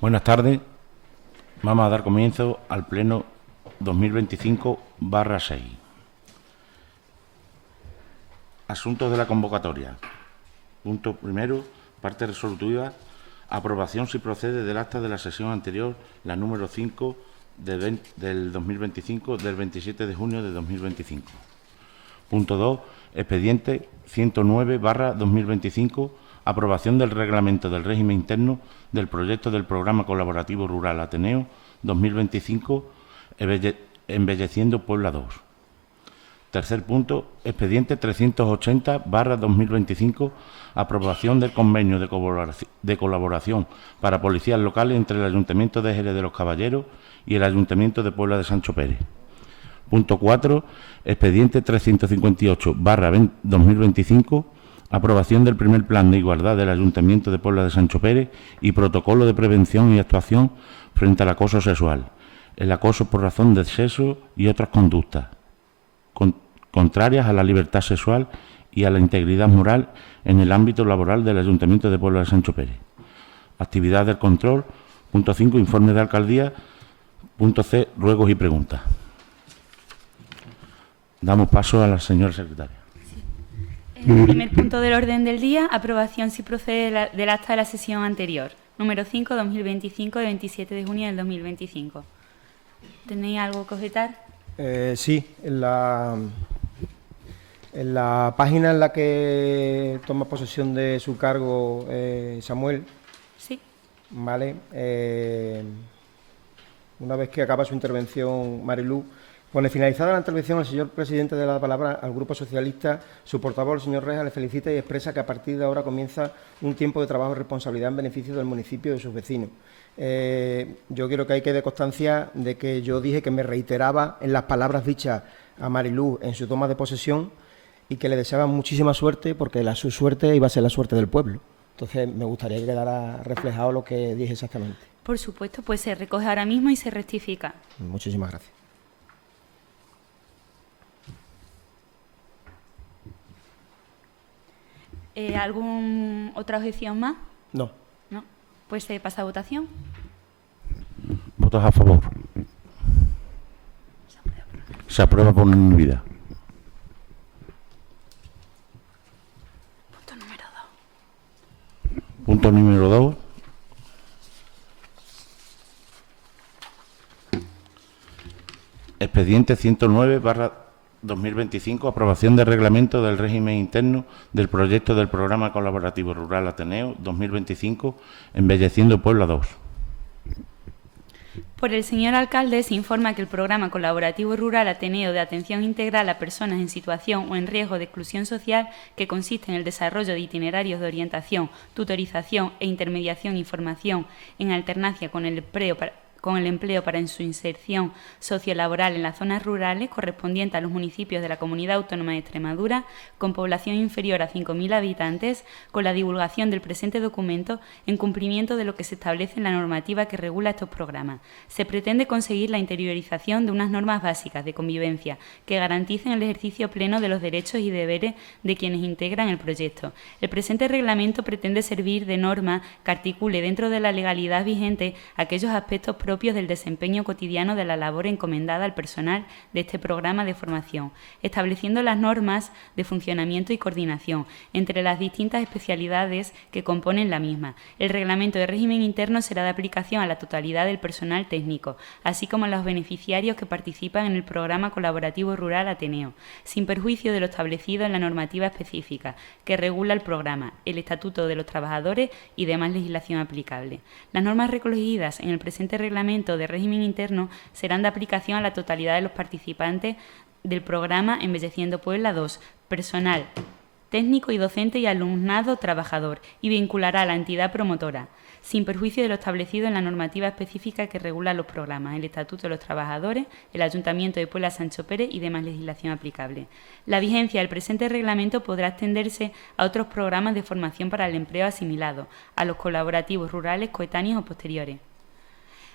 Buenas tardes. Vamos a dar comienzo al Pleno 2025/6. Asuntos de la convocatoria. Punto primero, parte resolutiva. Aprobación, si procede, del acta de la sesión anterior, la número 5 del 2025, del 27 de junio de 2025. Punto 2. Expediente 109/2025. Aprobación del Reglamento del Régimen Interno del proyecto del Programa Colaborativo Rural Ateneo 2025, Embelleciendo Puebla 2. Tercer punto, expediente 380/2025, aprobación del convenio de colaboración para policías locales entre el Ayuntamiento de Jerez de los Caballeros y el Ayuntamiento de Puebla de Sancho Pérez. Punto 4, expediente 358/2025, aprobación del primer plan de igualdad del Ayuntamiento de Puebla de Sancho Pérez y protocolo de prevención y actuación frente al acoso sexual, el acoso por razón de sexo y otras conductas contrarias a la libertad sexual y a la integridad moral en el ámbito laboral del Ayuntamiento de Puebla de Sancho Pérez. Actividad del control. Punto 5, informe de alcaldía. Punto C, ruegos y preguntas. Damos paso a la señora secretaria. El primer punto del orden del día, aprobación si procede del acta de la sesión anterior, número 5, 2025, de 27 de junio del 2025. ¿Tenéis algo que objetar? Sí, en la página en la que toma posesión de su cargo Samuel, sí, ¿vale? Una vez que acaba su intervención, Marilú, pone finalizada la intervención, el señor presidente de la palabra al Grupo Socialista, su portavoz, el señor Reja, le felicita y expresa que a partir de ahora comienza un tiempo de trabajo y responsabilidad en beneficio del municipio y de sus vecinos. Yo quiero que ahí quede constancia de que yo dije que me reiteraba en las palabras dichas a Marilú en su toma de posesión y que le deseaba muchísima suerte porque su suerte iba a ser la suerte del pueblo. Entonces me gustaría que quedara reflejado lo que dije exactamente. Por supuesto, pues se recoge ahora mismo y se rectifica. Muchísimas gracias. ¿Alguna otra objeción más? No. No. Pues se pasa a votación. ¿Votos a favor? Se aprueba por unanimidad. Punto número 2. Punto número 2. Expediente 109/2025, aprobación del reglamento del régimen interno del proyecto del Programa Colaborativo Rural Ateneo 2025, Embelleciendo Puebla 2. Por el señor alcalde se informa que el Programa Colaborativo Rural Ateneo de Atención Integral a Personas en Situación o en Riesgo de Exclusión Social, que consiste en el desarrollo de itinerarios de orientación, tutorización e intermediación y formación en alternancia con el empleo para su inserción sociolaboral en las zonas rurales correspondientes a los municipios de la Comunidad Autónoma de Extremadura con población inferior a 5.000 habitantes, con la divulgación del presente documento en cumplimiento de lo que se establece en la normativa que regula estos programas. Se pretende conseguir la interiorización de unas normas básicas de convivencia que garanticen el ejercicio pleno de los derechos y deberes de quienes integran el proyecto. El presente reglamento pretende servir de norma que articule dentro de la legalidad vigente aquellos aspectos propios del desempeño cotidiano de la labor encomendada al personal de este programa de formación, estableciendo las normas de funcionamiento y coordinación entre las distintas especialidades que componen la misma. El reglamento de régimen interno será de aplicación a la totalidad del personal técnico, así como a los beneficiarios que participan en el Programa Colaborativo Rural Ateneo, sin perjuicio de lo establecido en la normativa específica que regula el programa, el Estatuto de los Trabajadores y demás legislación aplicable. Las normas recogidas en el presente reglamento de régimen interno serán de aplicación a la totalidad de los participantes del programa Embelleciendo Puebla 2, personal técnico y docente y alumnado trabajador, y vinculará a la entidad promotora, sin perjuicio de lo establecido en la normativa específica que regula los programas, el Estatuto de los Trabajadores, el Ayuntamiento de Puebla Sancho Pérez y demás legislación aplicable. La vigencia del presente reglamento podrá extenderse a otros programas de formación para el empleo asimilado, a los colaborativos rurales coetáneos o posteriores.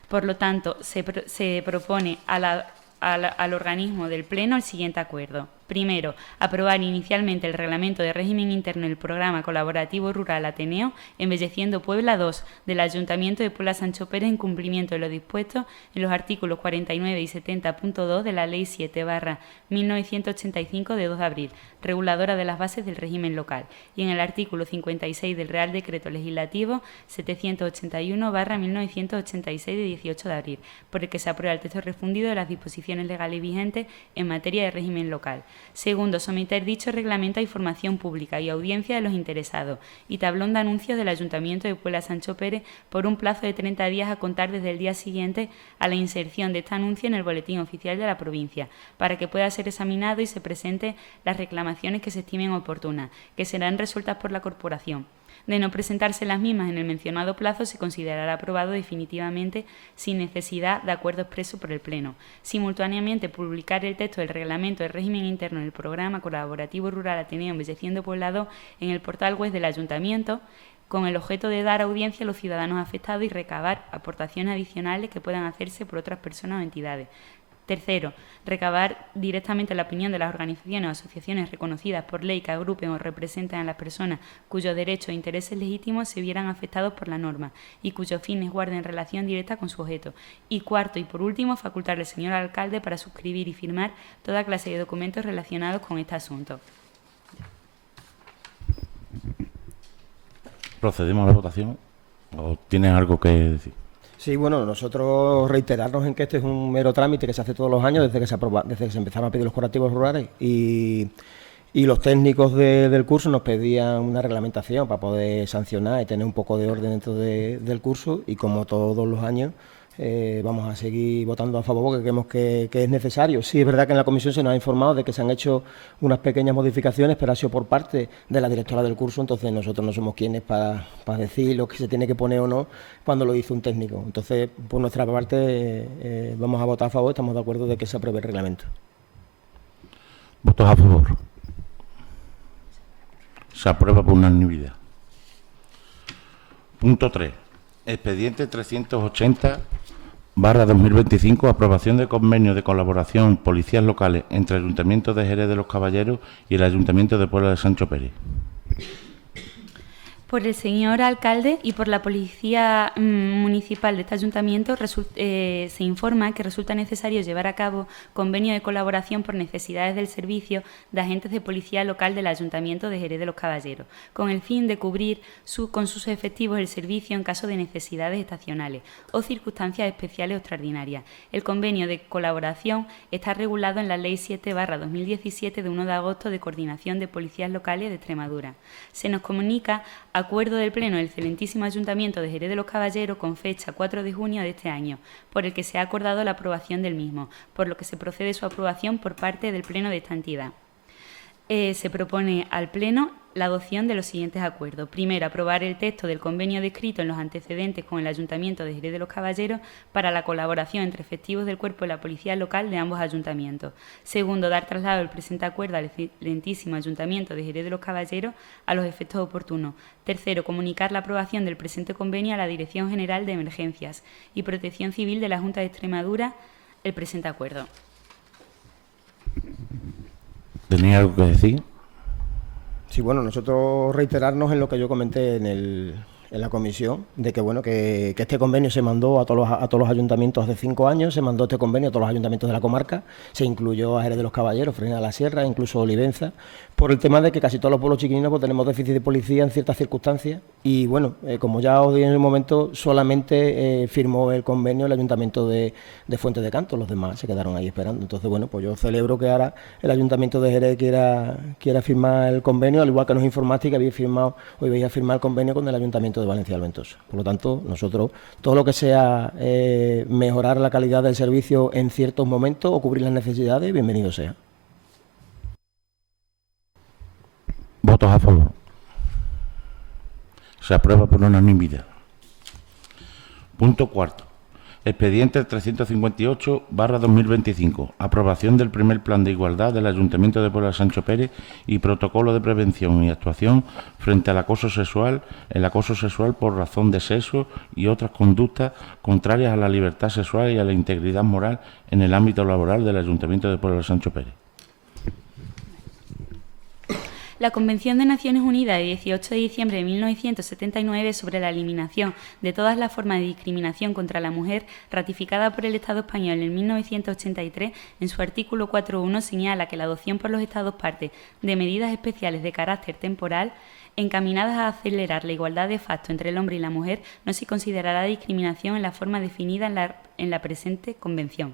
Por lo tanto, se propone al organismo del Pleno el siguiente acuerdo. Primero, aprobar inicialmente el Reglamento de Régimen Interno del Programa Colaborativo Rural Ateneo Embelleciendo Puebla 2 del Ayuntamiento de Puebla Sancho Pérez en cumplimiento de lo dispuesto en los artículos 49 y 70.2 de la Ley 7/1985 de 2 de abril, reguladora de las bases del régimen local, y en el artículo 56 del Real Decreto Legislativo 781/1986 de 18 de abril, por el que se aprueba el texto refundido de las disposiciones legales vigentes en materia de régimen local. Segundo, someter dicho reglamento a información pública y audiencia de los interesados y tablón de anuncios del Ayuntamiento de Puebla Sancho Pérez por un plazo de 30 días a contar desde el día siguiente a la inserción de este anuncio en el Boletín Oficial de la provincia, para que pueda ser examinado y se presenten las reclamaciones que se estimen oportunas, que serán resueltas por la Corporación. De no presentarse las mismas en el mencionado plazo, se considerará aprobado definitivamente sin necesidad de acuerdo expreso por el Pleno. Simultáneamente, publicar el texto del Reglamento de Régimen Interno del Programa Colaborativo Rural Ateneo Embelleciendo Puebla 2 en el portal web del Ayuntamiento, con el objeto de dar audiencia a los ciudadanos afectados y recabar aportaciones adicionales que puedan hacerse por otras personas o entidades. Tercero, recabar directamente la opinión de las organizaciones o asociaciones reconocidas por ley que agrupen o representen a las personas cuyos derechos e intereses legítimos se vieran afectados por la norma y cuyos fines guarden relación directa con su objeto. Y cuarto y por último, facultar al señor alcalde para suscribir y firmar toda clase de documentos relacionados con este asunto. ¿Procedemos a la votación? ¿O tienes algo que decir? Sí, bueno, nosotros reiterarnos en que este es un mero trámite que se hace todos los años desde que se empezaron a pedir los curativos rurales y los técnicos del curso nos pedían una reglamentación para poder sancionar y tener un poco de orden dentro del curso, y como todos los años vamos a seguir votando a favor porque creemos que es necesario. Sí, es verdad que en la comisión se nos ha informado de que se han hecho unas pequeñas modificaciones, pero ha sido por parte de la directora del curso, entonces nosotros no somos quienes para decir lo que se tiene que poner o no cuando lo dice un técnico. Entonces, por nuestra parte, vamos a votar a favor, estamos de acuerdo de que se apruebe el reglamento. ¿Votos a favor? Se aprueba por unanimidad. Punto 3. Expediente 380/2025, aprobación de convenio de colaboración policías locales entre el Ayuntamiento de Jerez de los Caballeros y el Ayuntamiento de Puebla de Sancho Pérez. Por el señor alcalde y por la Policía Municipal de este ayuntamiento se informa que resulta necesario llevar a cabo convenio de colaboración por necesidades del servicio de agentes de policía local del Ayuntamiento de Jerez de los Caballeros, con el fin de cubrir con sus efectivos el servicio en caso de necesidades estacionales o circunstancias especiales o extraordinarias. El convenio de colaboración está regulado en la Ley 7/2017 de 1 de agosto de Coordinación de Policías Locales de Extremadura. Se nos comunica acuerdo del Pleno del excelentísimo Ayuntamiento de Jerez de los Caballeros con fecha 4 de junio de este año, por el que se ha acordado la aprobación del mismo, por lo que se procede su aprobación por parte del Pleno de esta entidad. Se propone al Pleno la adopción de los siguientes acuerdos. Primero, aprobar el texto del convenio descrito en los antecedentes con el Ayuntamiento de Jerez de los Caballeros para la colaboración entre efectivos del Cuerpo de la Policía Local de ambos ayuntamientos. Segundo, dar traslado del presente acuerdo al excelentísimo Ayuntamiento de Jerez de los Caballeros a los efectos oportunos. Tercero, comunicar la aprobación del presente convenio a la Dirección General de Emergencias y Protección Civil de la Junta de Extremadura el presente acuerdo. ¿Tenía algo que decir? Sí, bueno, nosotros reiterarnos en lo que yo comenté en la comisión, de que bueno que este convenio se mandó a todos los ayuntamientos hace 5 años, se mandó este convenio a todos los ayuntamientos de la comarca, se incluyó a Jerez de los Caballeros, Fregenal de la Sierra, incluso Olivenza, por el tema de que casi todos los pueblos chiquilinos pues, tenemos déficit de policía en ciertas circunstancias y bueno, como ya os dije en el momento, solamente firmó el convenio el ayuntamiento de Fuentes de Canto, los demás se quedaron ahí esperando. Entonces bueno, pues yo celebro que ahora el ayuntamiento de Jerez quiera firmar el convenio, al igual que nos informaste que hoy a firmar el convenio con el ayuntamiento de Valencia del Ventoso. Por lo tanto, nosotros, todo lo que sea mejorar la calidad del servicio en ciertos momentos o cubrir las necesidades, bienvenido sea. ¿Votos a favor? Se aprueba por unanimidad. Punto 4. Expediente 358/2025. Aprobación del primer plan de igualdad del Ayuntamiento de Puebla de Sancho Pérez y protocolo de prevención y actuación frente al acoso sexual, el acoso sexual por razón de sexo y otras conductas contrarias a la libertad sexual y a la integridad moral en el ámbito laboral del Ayuntamiento de Puebla de Sancho Pérez. La Convención de Naciones Unidas de 18 de diciembre de 1979 sobre la eliminación de todas las formas de discriminación contra la mujer, ratificada por el Estado español en 1983, en su artículo 4.1 señala que la adopción por los Estados partes de medidas especiales de carácter temporal encaminadas a acelerar la igualdad de facto entre el hombre y la mujer no se considerará discriminación en la forma definida en la presente Convención,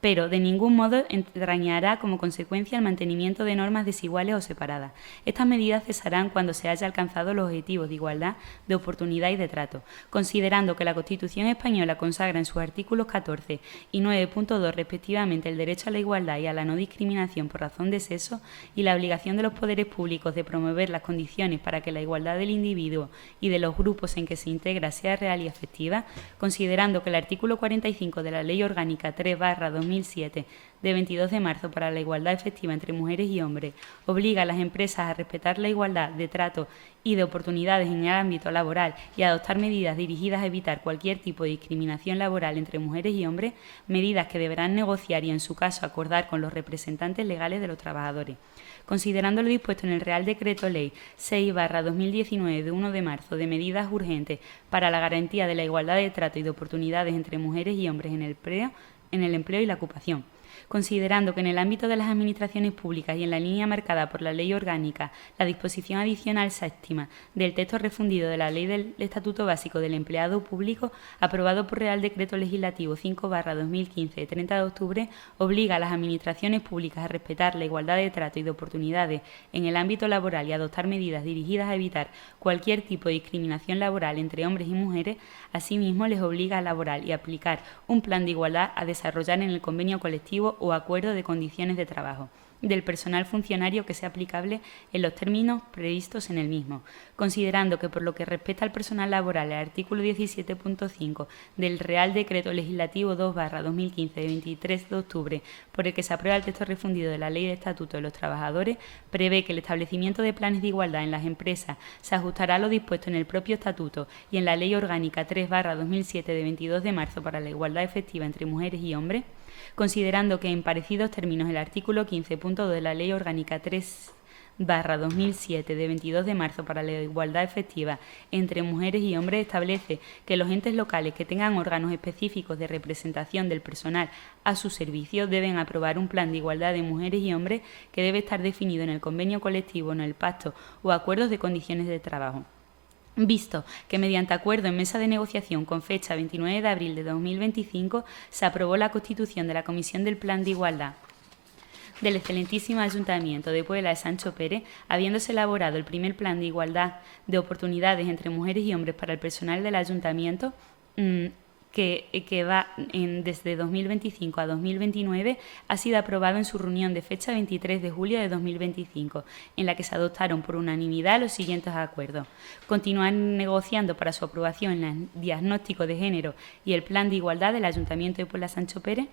pero de ningún modo entrañará como consecuencia el mantenimiento de normas desiguales o separadas. Estas medidas cesarán cuando se haya alcanzado los objetivos de igualdad, de oportunidad y de trato, considerando que la Constitución española consagra en sus artículos 14 y 9.2 respectivamente el derecho a la igualdad y a la no discriminación por razón de sexo y la obligación de los poderes públicos de promover las condiciones para que la igualdad del individuo y de los grupos en que se integra sea real y efectiva, considerando que el artículo 45 de la Ley Orgánica 3/2007 de 22 de marzo para la igualdad efectiva entre mujeres y hombres obliga a las empresas a respetar la igualdad de trato y de oportunidades en el ámbito laboral y a adoptar medidas dirigidas a evitar cualquier tipo de discriminación laboral entre mujeres y hombres, medidas que deberán negociar y, en su caso, acordar con los representantes legales de los trabajadores. Considerando lo dispuesto en el Real Decreto Ley 6/2019 de 1 de marzo de medidas urgentes para la garantía de la igualdad de trato y de oportunidades entre mujeres y hombres en el empleo y la ocupación, considerando que en el ámbito de las administraciones públicas y en la línea marcada por la Ley Orgánica, la disposición adicional séptima del texto refundido de la Ley del Estatuto Básico del Empleado Público, aprobado por Real Decreto Legislativo 5/2015 de 30 de octubre, obliga a las administraciones públicas a respetar la igualdad de trato y de oportunidades en el ámbito laboral y a adoptar medidas dirigidas a evitar cualquier tipo de discriminación laboral entre hombres y mujeres. Asimismo, les obliga a elaborar y aplicar un plan de igualdad a desarrollar en el convenio colectivo o acuerdo de condiciones de trabajo del personal funcionario que sea aplicable en los términos previstos en el mismo, considerando que por lo que respecta al personal laboral, el artículo 17.5 del Real Decreto Legislativo 2/2015 de 23 de octubre, por el que se aprueba el texto refundido de la Ley de Estatuto de los Trabajadores, prevé que el establecimiento de planes de igualdad en las empresas se ajustará a lo dispuesto en el propio Estatuto y en la Ley Orgánica 3/2007 de 22 de marzo para la igualdad efectiva entre mujeres y hombres, considerando que en parecidos términos el artículo 15.2 de la Ley Orgánica 3/2007 de 22 de marzo para la igualdad efectiva entre mujeres y hombres establece que los entes locales que tengan órganos específicos de representación del personal a su servicio deben aprobar un plan de igualdad de mujeres y hombres que debe estar definido en el convenio colectivo, en el pacto o acuerdos de condiciones de trabajo. Visto que mediante acuerdo en mesa de negociación con fecha 29 de abril de 2025 se aprobó la constitución de la Comisión del Plan de Igualdad del excelentísimo Ayuntamiento de Puebla de Sancho Pérez, habiéndose elaborado el primer plan de igualdad de oportunidades entre mujeres y hombres para el personal del Ayuntamiento, que va desde 2025 a 2029, ha sido aprobado en su reunión de fecha 23 de julio de 2025, en la que se adoptaron por unanimidad los siguientes acuerdos: continuar negociando para su aprobación el diagnóstico de género y el plan de igualdad del Ayuntamiento de Puebla Sancho Pérez,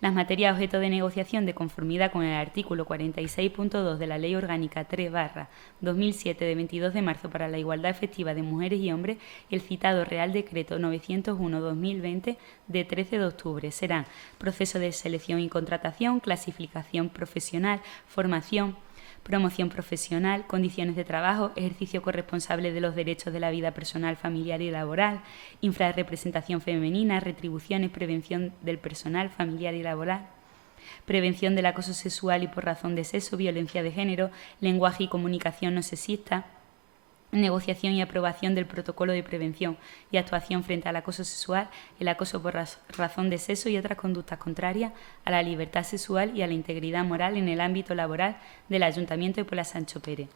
las materias objeto de negociación de conformidad con el artículo 46.2 de la Ley Orgánica 3/2007 de 22 de marzo para la igualdad efectiva de mujeres y hombres y el citado Real Decreto 901/2020 de 13 de octubre serán proceso de selección y contratación, clasificación profesional, formación, promoción profesional, condiciones de trabajo, ejercicio corresponsable de los derechos de la vida personal, familiar y laboral, infrarrepresentación femenina, retribuciones, prevención del personal familiar y laboral, prevención del acoso sexual y por razón de sexo, violencia de género, lenguaje y comunicación no sexista, negociación y aprobación del protocolo de prevención y actuación frente al acoso sexual, el acoso por razón de sexo y otras conductas contrarias a la libertad sexual y a la integridad moral en el ámbito laboral del Ayuntamiento de Puebla Sancho Pérez.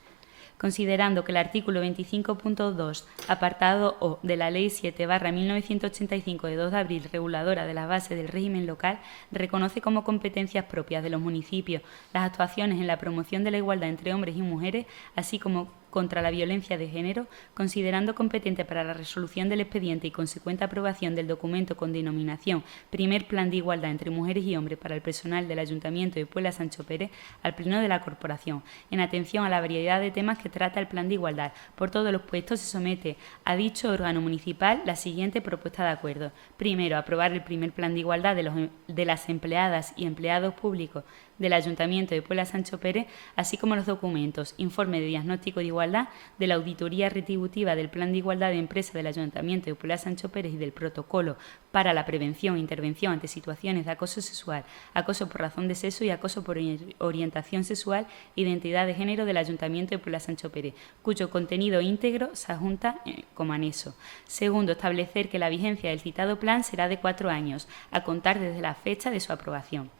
Considerando que el artículo 25.2, apartado O de la Ley 7/1985 de 2 de abril, reguladora de las bases del régimen local, reconoce como competencias propias de los municipios las actuaciones en la promoción de la igualdad entre hombres y mujeres, así como contra la violencia de género, considerando competente para la resolución del expediente y consecuente aprobación del documento con denominación Primer Plan de Igualdad entre Mujeres y Hombres para el personal del Ayuntamiento de Puebla Sancho Pérez al Pleno de la Corporación, en atención a la variedad de temas que trata el Plan de Igualdad. Por todos los puestos se somete a dicho órgano municipal la siguiente propuesta de acuerdo. Primero, aprobar el primer Plan de Igualdad de las empleadas y empleados públicos del Ayuntamiento de Puebla Sancho Pérez, así como los documentos, informe de diagnóstico de igualdad, de la auditoría retributiva del Plan de Igualdad de Empresa del Ayuntamiento de Puebla Sancho Pérez y del protocolo para la prevención e intervención ante situaciones de acoso sexual, acoso por razón de sexo y acoso por orientación sexual e identidad de género del Ayuntamiento de Puebla Sancho Pérez, cuyo contenido íntegro se adjunta como anexo. Segundo, establecer que la vigencia del citado plan será de 4 años, a contar desde la fecha de su aprobación.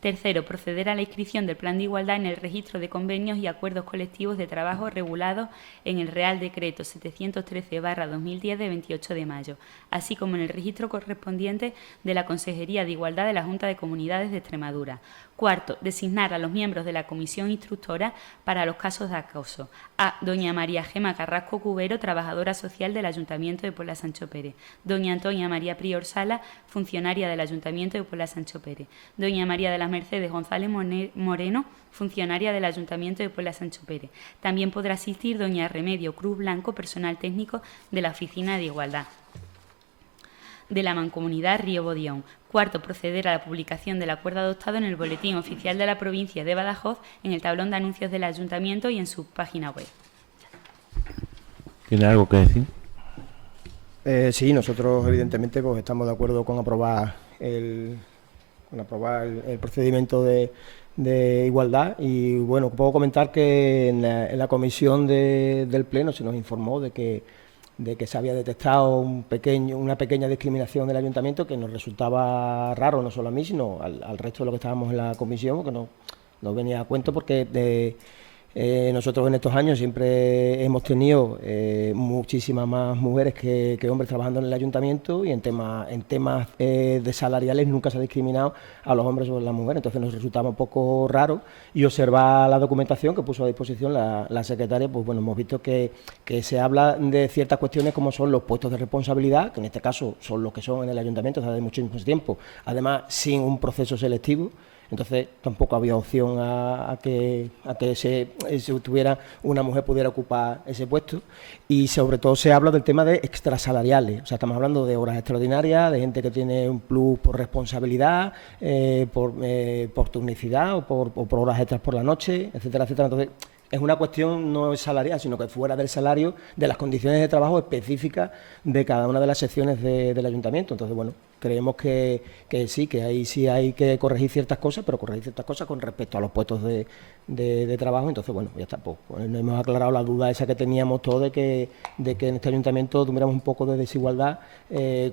Tercero, proceder a la inscripción del Plan de Igualdad en el registro de convenios y acuerdos colectivos de trabajo regulados en el Real Decreto 713/2010 de 28 de mayo, así como en el registro correspondiente de la Consejería de Igualdad de la Junta de Comunidades de Extremadura. Cuarto, designar a los miembros de la comisión instructora para los casos de acoso. A. Doña María Gema Carrasco Cubero, trabajadora social del Ayuntamiento de Puebla Sancho Pérez. Doña Antonia María Prior Sala, funcionaria del Ayuntamiento de Puebla Sancho Pérez. Doña María de las Mercedes González Moreno, funcionaria del Ayuntamiento de Puebla Sancho Pérez. También podrá asistir doña Remedio Cruz Blanco, personal técnico de la Oficina de Igualdad de la Mancomunidad Río Bodión. Cuarto, proceder a la publicación del acuerdo adoptado en el Boletín Oficial de la Provincia de Badajoz, en el tablón de anuncios del Ayuntamiento y en su página web. ¿Tiene algo que decir? Sí, nosotros evidentemente pues, estamos de acuerdo con aprobar el procedimiento de igualdad y bueno, puedo comentar que en la comisión del Pleno se nos informó de que se había detectado una pequeña discriminación del Ayuntamiento que nos resultaba raro, no solo a mí, sino al resto de los que estábamos en la comisión, porque no venía a cuento, porque nosotros en estos años siempre hemos tenido muchísimas más mujeres que hombres trabajando en el Ayuntamiento y en temas de salariales nunca se ha discriminado a los hombres sobre las mujeres. Entonces nos resultaba un poco raro y observar la documentación que puso a disposición la secretaria, pues bueno, hemos visto que se habla de ciertas cuestiones como son los puestos de responsabilidad, que en este caso son los que son en el Ayuntamiento desde hace muchísimo tiempo, además sin un proceso selectivo. Entonces tampoco había opción a que si tuviera una mujer pudiera ocupar ese puesto y sobre todo se habla del tema de extrasalariales, o sea, estamos hablando de horas extraordinarias, de gente que tiene un plus por responsabilidad, por turnicidad o por horas extras por la noche, etcétera, etcétera. Entonces es una cuestión no salarial, sino que fuera del salario, de las condiciones de trabajo específicas de cada una de las secciones del Ayuntamiento. Entonces, bueno, creemos que sí, que ahí sí hay que corregir ciertas cosas, pero corregir ciertas cosas con respecto a los puestos de trabajo. Entonces, bueno, ya está. Pues hemos aclarado la duda esa que teníamos todos de que en este Ayuntamiento tuviéramos un poco de desigualdad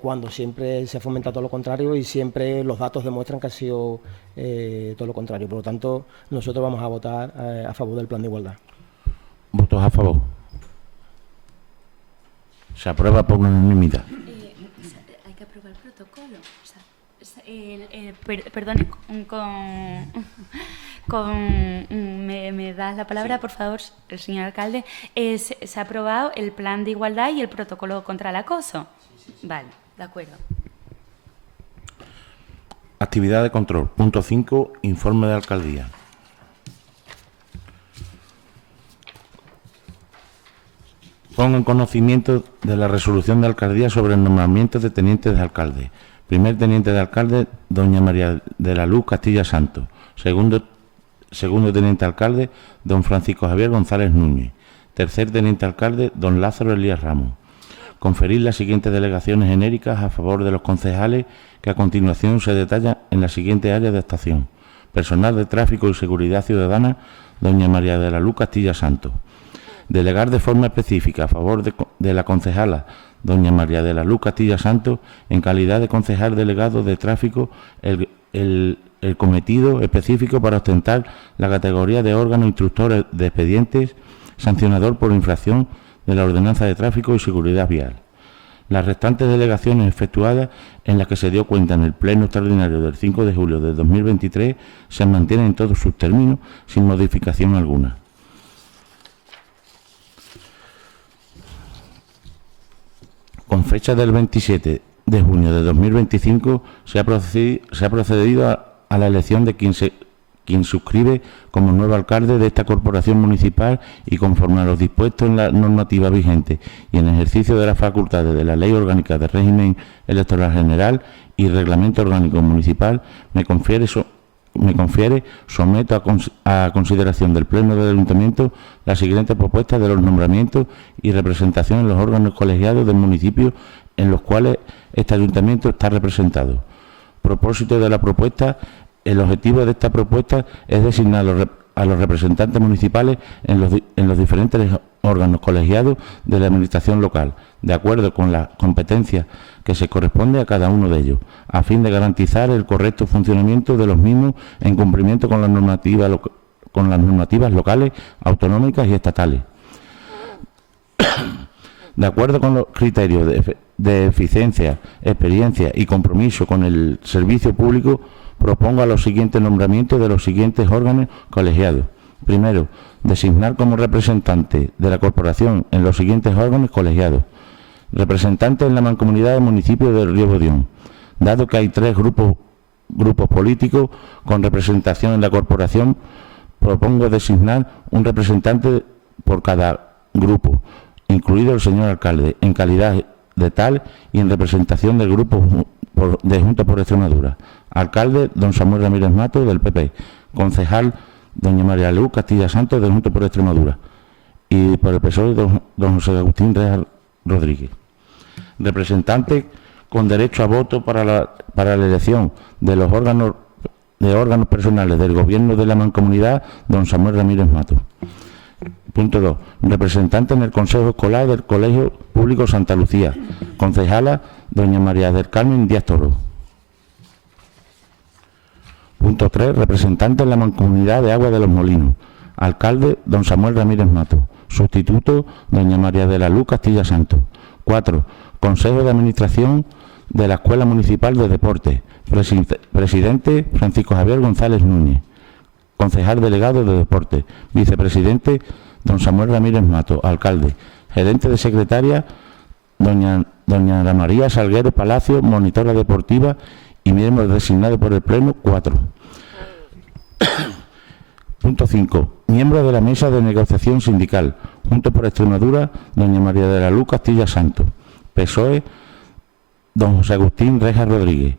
cuando siempre se fomenta todo lo contrario y siempre los datos demuestran que ha sido todo lo contrario. Por lo tanto, nosotros vamos a votar a favor del Plan de Igualdad. ¿Votos a favor? Se aprueba por unanimidad. Hay que aprobar el protocolo. Perdone, ¿me das la palabra, sí, por favor, el señor alcalde? ¿Se ha aprobado el Plan de Igualdad y el protocolo contra el acoso? Sí. Vale, de acuerdo. Actividad de control. Punto 5. Informe de alcaldía. Pongo en conocimiento de la resolución de alcaldía sobre el nombramiento de tenientes de alcalde. Primer teniente de alcalde, doña María de la Luz Castilla Santos. Segundo teniente alcalde, don Francisco Javier González Núñez. Tercer teniente alcalde, don Lázaro Elías Ramos. Conferir las siguientes delegaciones genéricas a favor de los concejales que a continuación se detallan en la siguiente área de actuación. Personal de Tráfico y Seguridad Ciudadana, doña María de la Luz Castilla Santos. Delegar de forma específica a favor de la concejala doña María de la Luz Castilla Santos, en calidad de concejal delegado de Tráfico, el cometido específico para ostentar la categoría de órgano instructor de expedientes sancionador por infracción de la Ordenanza de Tráfico y Seguridad Vial. Las restantes delegaciones efectuadas en las que se dio cuenta en el Pleno Extraordinario del 5 de julio de 2023 se mantienen en todos sus términos sin modificación alguna. Con fecha del 27 de junio de 2025 se ha procedido a la elección de quien suscribe como nuevo alcalde de esta corporación municipal y conforme a lo dispuesto en la normativa vigente y en ejercicio de las facultades de la Ley Orgánica de Régimen Electoral General y Reglamento Orgánico Municipal, me confiere me confiere, someto a consideración del Pleno del Ayuntamiento la siguiente propuesta de los nombramientos y representación en los órganos colegiados del municipio en los cuales este ayuntamiento está representado. Propósito de la propuesta: el objetivo de esta propuesta es designar a los representantes municipales en los diferentes órganos colegiados de la administración local, de acuerdo con las competencias que se corresponde a cada uno de ellos, a fin de garantizar el correcto funcionamiento de los mismos en cumplimiento con las normativas locales, autonómicas y estatales. De acuerdo con los criterios de eficiencia, experiencia y compromiso con el servicio público, propongo a los siguientes nombramientos de los siguientes órganos colegiados. Primero, designar como representante de la corporación en los siguientes órganos colegiados: representante en la mancomunidad del municipio de Río Bodión. Dado que hay 3 grupos políticos con representación en la corporación, propongo designar un representante por cada grupo, incluido el señor alcalde, en calidad de tal y en representación del grupo de Junta por Extremadura. Alcalde, don Samuel Ramírez Mato, del PP. Concejal, doña María Luz Castilla Santos, de Junta por Extremadura. Y por el PSOE, don José Agustín Real Rodríguez. Representante con derecho a voto para la elección de los órganos personales del Gobierno de la Mancomunidad, don Samuel Ramírez Mato. Punto 2. Representante en el Consejo Escolar del Colegio Público Santa Lucía. Concejala, doña María del Carmen Díaz Toro. Punto 3. Representante en la Mancomunidad de Agua de los Molinos. Alcalde, don Samuel Ramírez Mato. Sustituto, doña María de la Luz Castilla Santos. 4. Consejo de Administración de la Escuela Municipal de Deportes. Presidente, Francisco Javier González Núñez. Concejal delegado de Deportes. Vicepresidente, don Samuel Ramírez Mato. Alcalde. Gerente de secretaria, doña Ana María Salguero Palacio, monitora deportiva y miembro designado por el Pleno. 4. Punto 5. Miembro de la Mesa de Negociación Sindical. Junto por Extremadura, doña María de la Luz Castilla Santos. PSOE, don José Agustín Reja Rodríguez.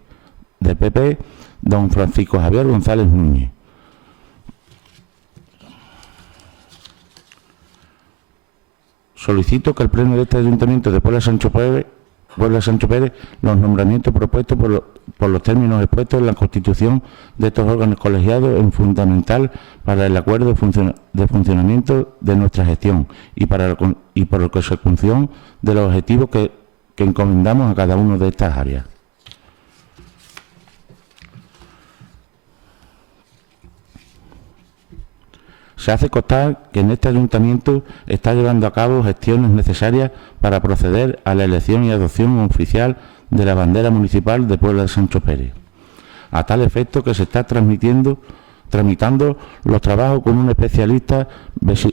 De PP, don Francisco Javier González Núñez. Solicito que el Pleno de este Ayuntamiento de Puebla de Sancho Pérez los nombramientos propuestos por los términos expuestos en la Constitución de estos órganos colegiados es fundamental para el acuerdo de funcionamiento de nuestra gestión y por la consecución de los objetivos que encomendamos a cada una de estas áreas. Se hace constar que en este ayuntamiento está llevando a cabo gestiones necesarias para proceder a la elección y adopción oficial de la bandera municipal de Puebla de Sancho Pérez, a tal efecto que se está tramitando los trabajos con un especialista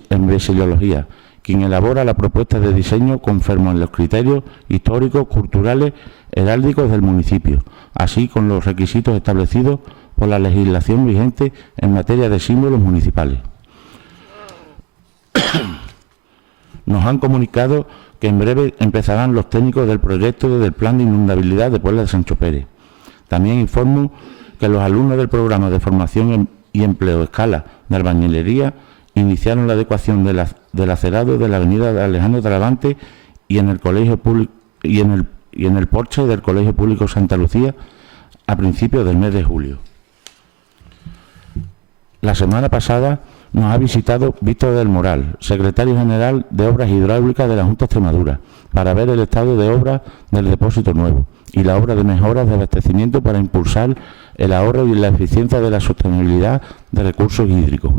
en vexilología, quien elabora la propuesta de diseño conforme a los criterios históricos, culturales, heráldicos del municipio, así con los requisitos establecidos por la legislación vigente en materia de símbolos municipales. Nos han comunicado que en breve empezarán los técnicos del proyecto del Plan de Inundabilidad de Puebla de Sancho Pérez. También informo que los alumnos del programa de formación y empleo escala de albañilería iniciaron la adecuación del acerado de la avenida de Alejandro Talavante y en el colegio público y en el porche del Colegio Público Santa Lucía a principios del mes de julio. La semana pasada nos ha visitado Víctor del Moral, secretario general de Obras Hidráulicas de la Junta de Extremadura, para ver el estado de obra del depósito nuevo y la obra de mejoras de abastecimiento para impulsar el ahorro y la eficiencia de la sostenibilidad de recursos hídricos.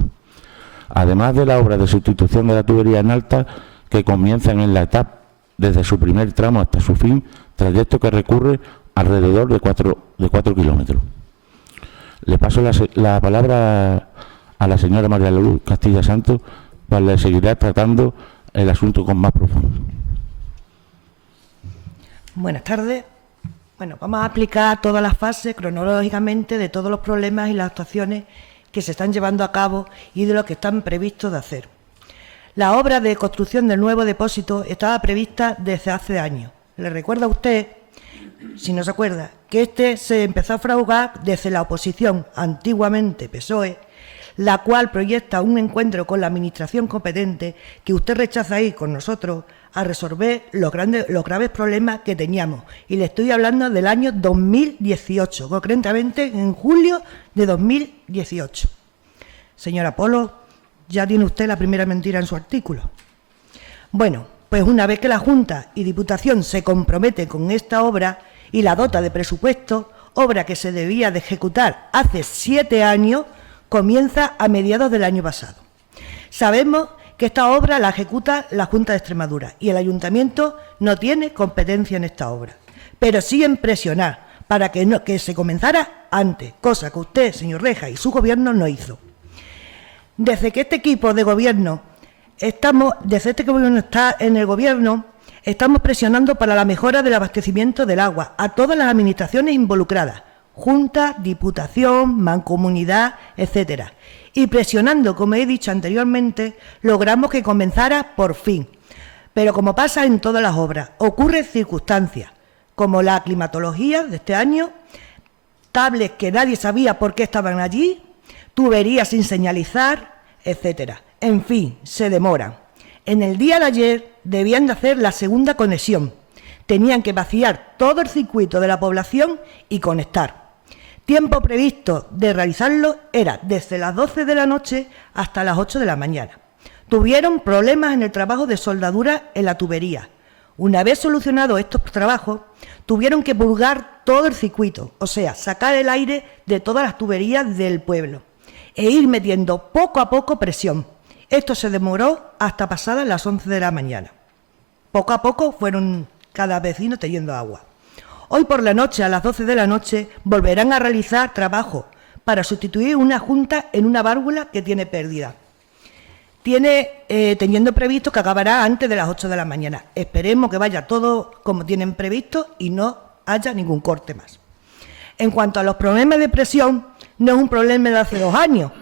Además de la obra de sustitución de la tubería en alta, que comienzan en la etapa desde su primer tramo hasta su fin, trayecto que recurre alrededor de 4 kilómetros. Le paso la palabra a la señora María Luz Castilla Santos para le seguirá tratando el asunto con más profundo. Buenas tardes. Bueno, vamos a explicar todas las fases cronológicamente de todos los problemas y las actuaciones que se están llevando a cabo y de lo que están previstos de hacer. La obra de construcción del nuevo depósito estaba prevista desde hace años. Le recuerdo a usted si no se acuerda, que este se empezó a fraguar desde la oposición, antiguamente PSOE, la cual proyecta un encuentro con la administración competente que usted rechaza ir con nosotros a resolver los graves problemas que teníamos. Y le estoy hablando del año 2018, concretamente en julio de 2018. Señora Polo, ya tiene usted la primera mentira en su artículo. Bueno, pues una vez que la Junta y Diputación se comprometen con esta obra y la dota de presupuesto, obra que se debía de ejecutar hace 7 años, comienza a mediados del año pasado. Sabemos que esta obra la ejecuta la Junta de Extremadura y el Ayuntamiento no tiene competencia en esta obra, pero sí en presionar para que se comenzara antes, cosa que usted, señor Reja, y su Gobierno no hizo. Desde que este equipo de Gobierno está en el Gobierno, estamos presionando para la mejora del abastecimiento del agua a todas las administraciones involucradas, Junta, Diputación, Mancomunidad, etcétera. Y presionando, como he dicho anteriormente, logramos que comenzara por fin. Pero como pasa en todas las obras, ocurren circunstancias, como la climatología de este año, cables que nadie sabía por qué estaban allí, tuberías sin señalizar, etcétera. En fin, se demoran. En el día de ayer debían de hacer la segunda conexión. Tenían que vaciar todo el circuito de la población y conectar. Tiempo previsto de realizarlo era desde las 12 de la noche hasta las 8 de la mañana. Tuvieron problemas en el trabajo de soldadura en la tubería. Una vez solucionados estos trabajos, tuvieron que purgar todo el circuito, o sea, sacar el aire de todas las tuberías del pueblo e ir metiendo poco a poco presión. Esto se demoró hasta pasadas las 11 de la mañana. Poco a poco fueron cada vecino teniendo agua. Hoy por la noche, a las 12 de la noche, volverán a realizar trabajo para sustituir una junta en una válvula que tiene pérdida. Teniendo previsto que acabará antes de las 8 de la mañana. Esperemos que vaya todo como tienen previsto y no haya ningún corte más. En cuanto a los problemas de presión, no es un problema de hace 2 años.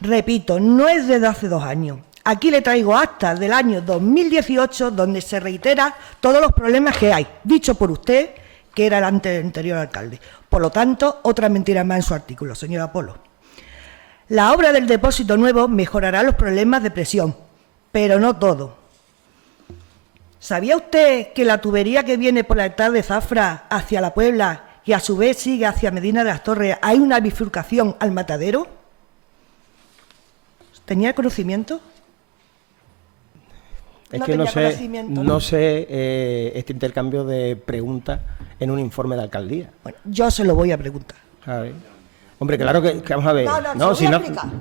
Repito, no es de hace 2 años. Aquí le traigo actas del año 2018 donde se reiteran todos los problemas que hay, dicho por usted, que era el anterior alcalde. Por lo tanto, otra mentira más en su artículo, señora Polo. La obra del depósito nuevo mejorará los problemas de presión, pero no todo. ¿Sabía usted que la tubería que viene por la Hectárea de Zafra hacia La Puebla y a su vez sigue hacia Medina de las Torres hay una bifurcación al Matadero? ¿Tenía conocimiento? Es que no sé este intercambio de preguntas en un informe de alcaldía. Bueno, yo se lo voy a preguntar. A ver. Hombre, claro que vamos a ver.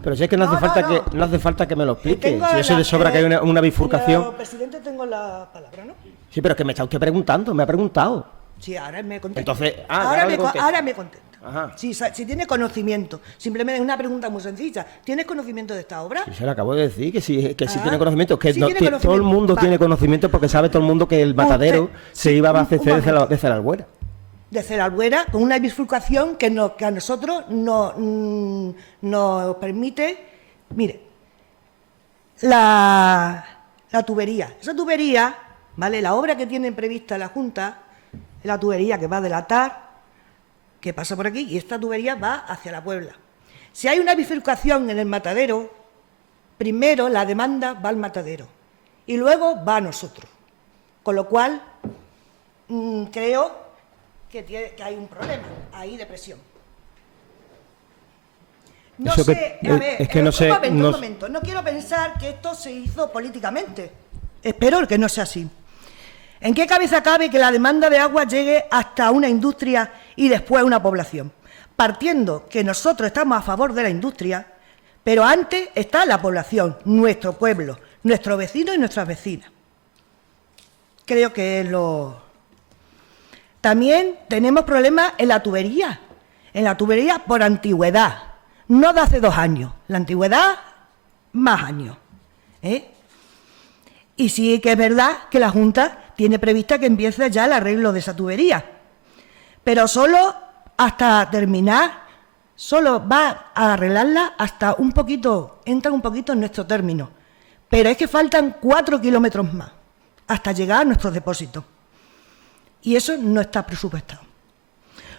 Pero si es que no hace falta que me lo explique. Si eso de sobra que hay una bifurcación. Señor presidente, tengo la palabra, ¿no? Sí, pero es que me está usted preguntando, me ha preguntado. Sí, ahora me contesta. Entonces, ahora me contesta. Ajá. Si tiene conocimiento, simplemente es una pregunta muy sencilla. ¿Tienes conocimiento de esta obra? Sí, se lo acabo de decir, que sí tiene conocimiento. Que sí no, tiene conocimiento. Todo el mundo tiene conocimiento porque sabe todo el mundo que el matadero se iba a abastecer desde la Albuera. Desde la Albuera, con una bifurcación que a nosotros nos permite. Mire, la tubería. Esa tubería, ¿vale? La obra que tiene prevista la Junta, la tubería que va de la TAR, que pasa por aquí, y esta tubería va hacia La Puebla. Si hay una bifurcación en el matadero, primero la demanda va al matadero y luego va a nosotros. Con lo cual, creo que hay un problema ahí de presión. Un momento. No quiero pensar que esto se hizo políticamente. Espero que no sea así. ¿En qué cabeza cabe que la demanda de agua llegue hasta una industria y después a una población? Partiendo que nosotros estamos a favor de la industria, pero antes está la población, nuestro pueblo, nuestros vecinos y nuestras vecinas. Creo que es lo... También tenemos problemas en la tubería por antigüedad, no de hace 2 años, la antigüedad más años. Y sí que es verdad que la Junta tiene prevista que empiece ya el arreglo de esa tubería, pero solo hasta terminar, solo va a arreglarla hasta entra un poquito en nuestro término, pero es que faltan 4 kilómetros más hasta llegar a nuestros depósitos. y eso no está presupuestado.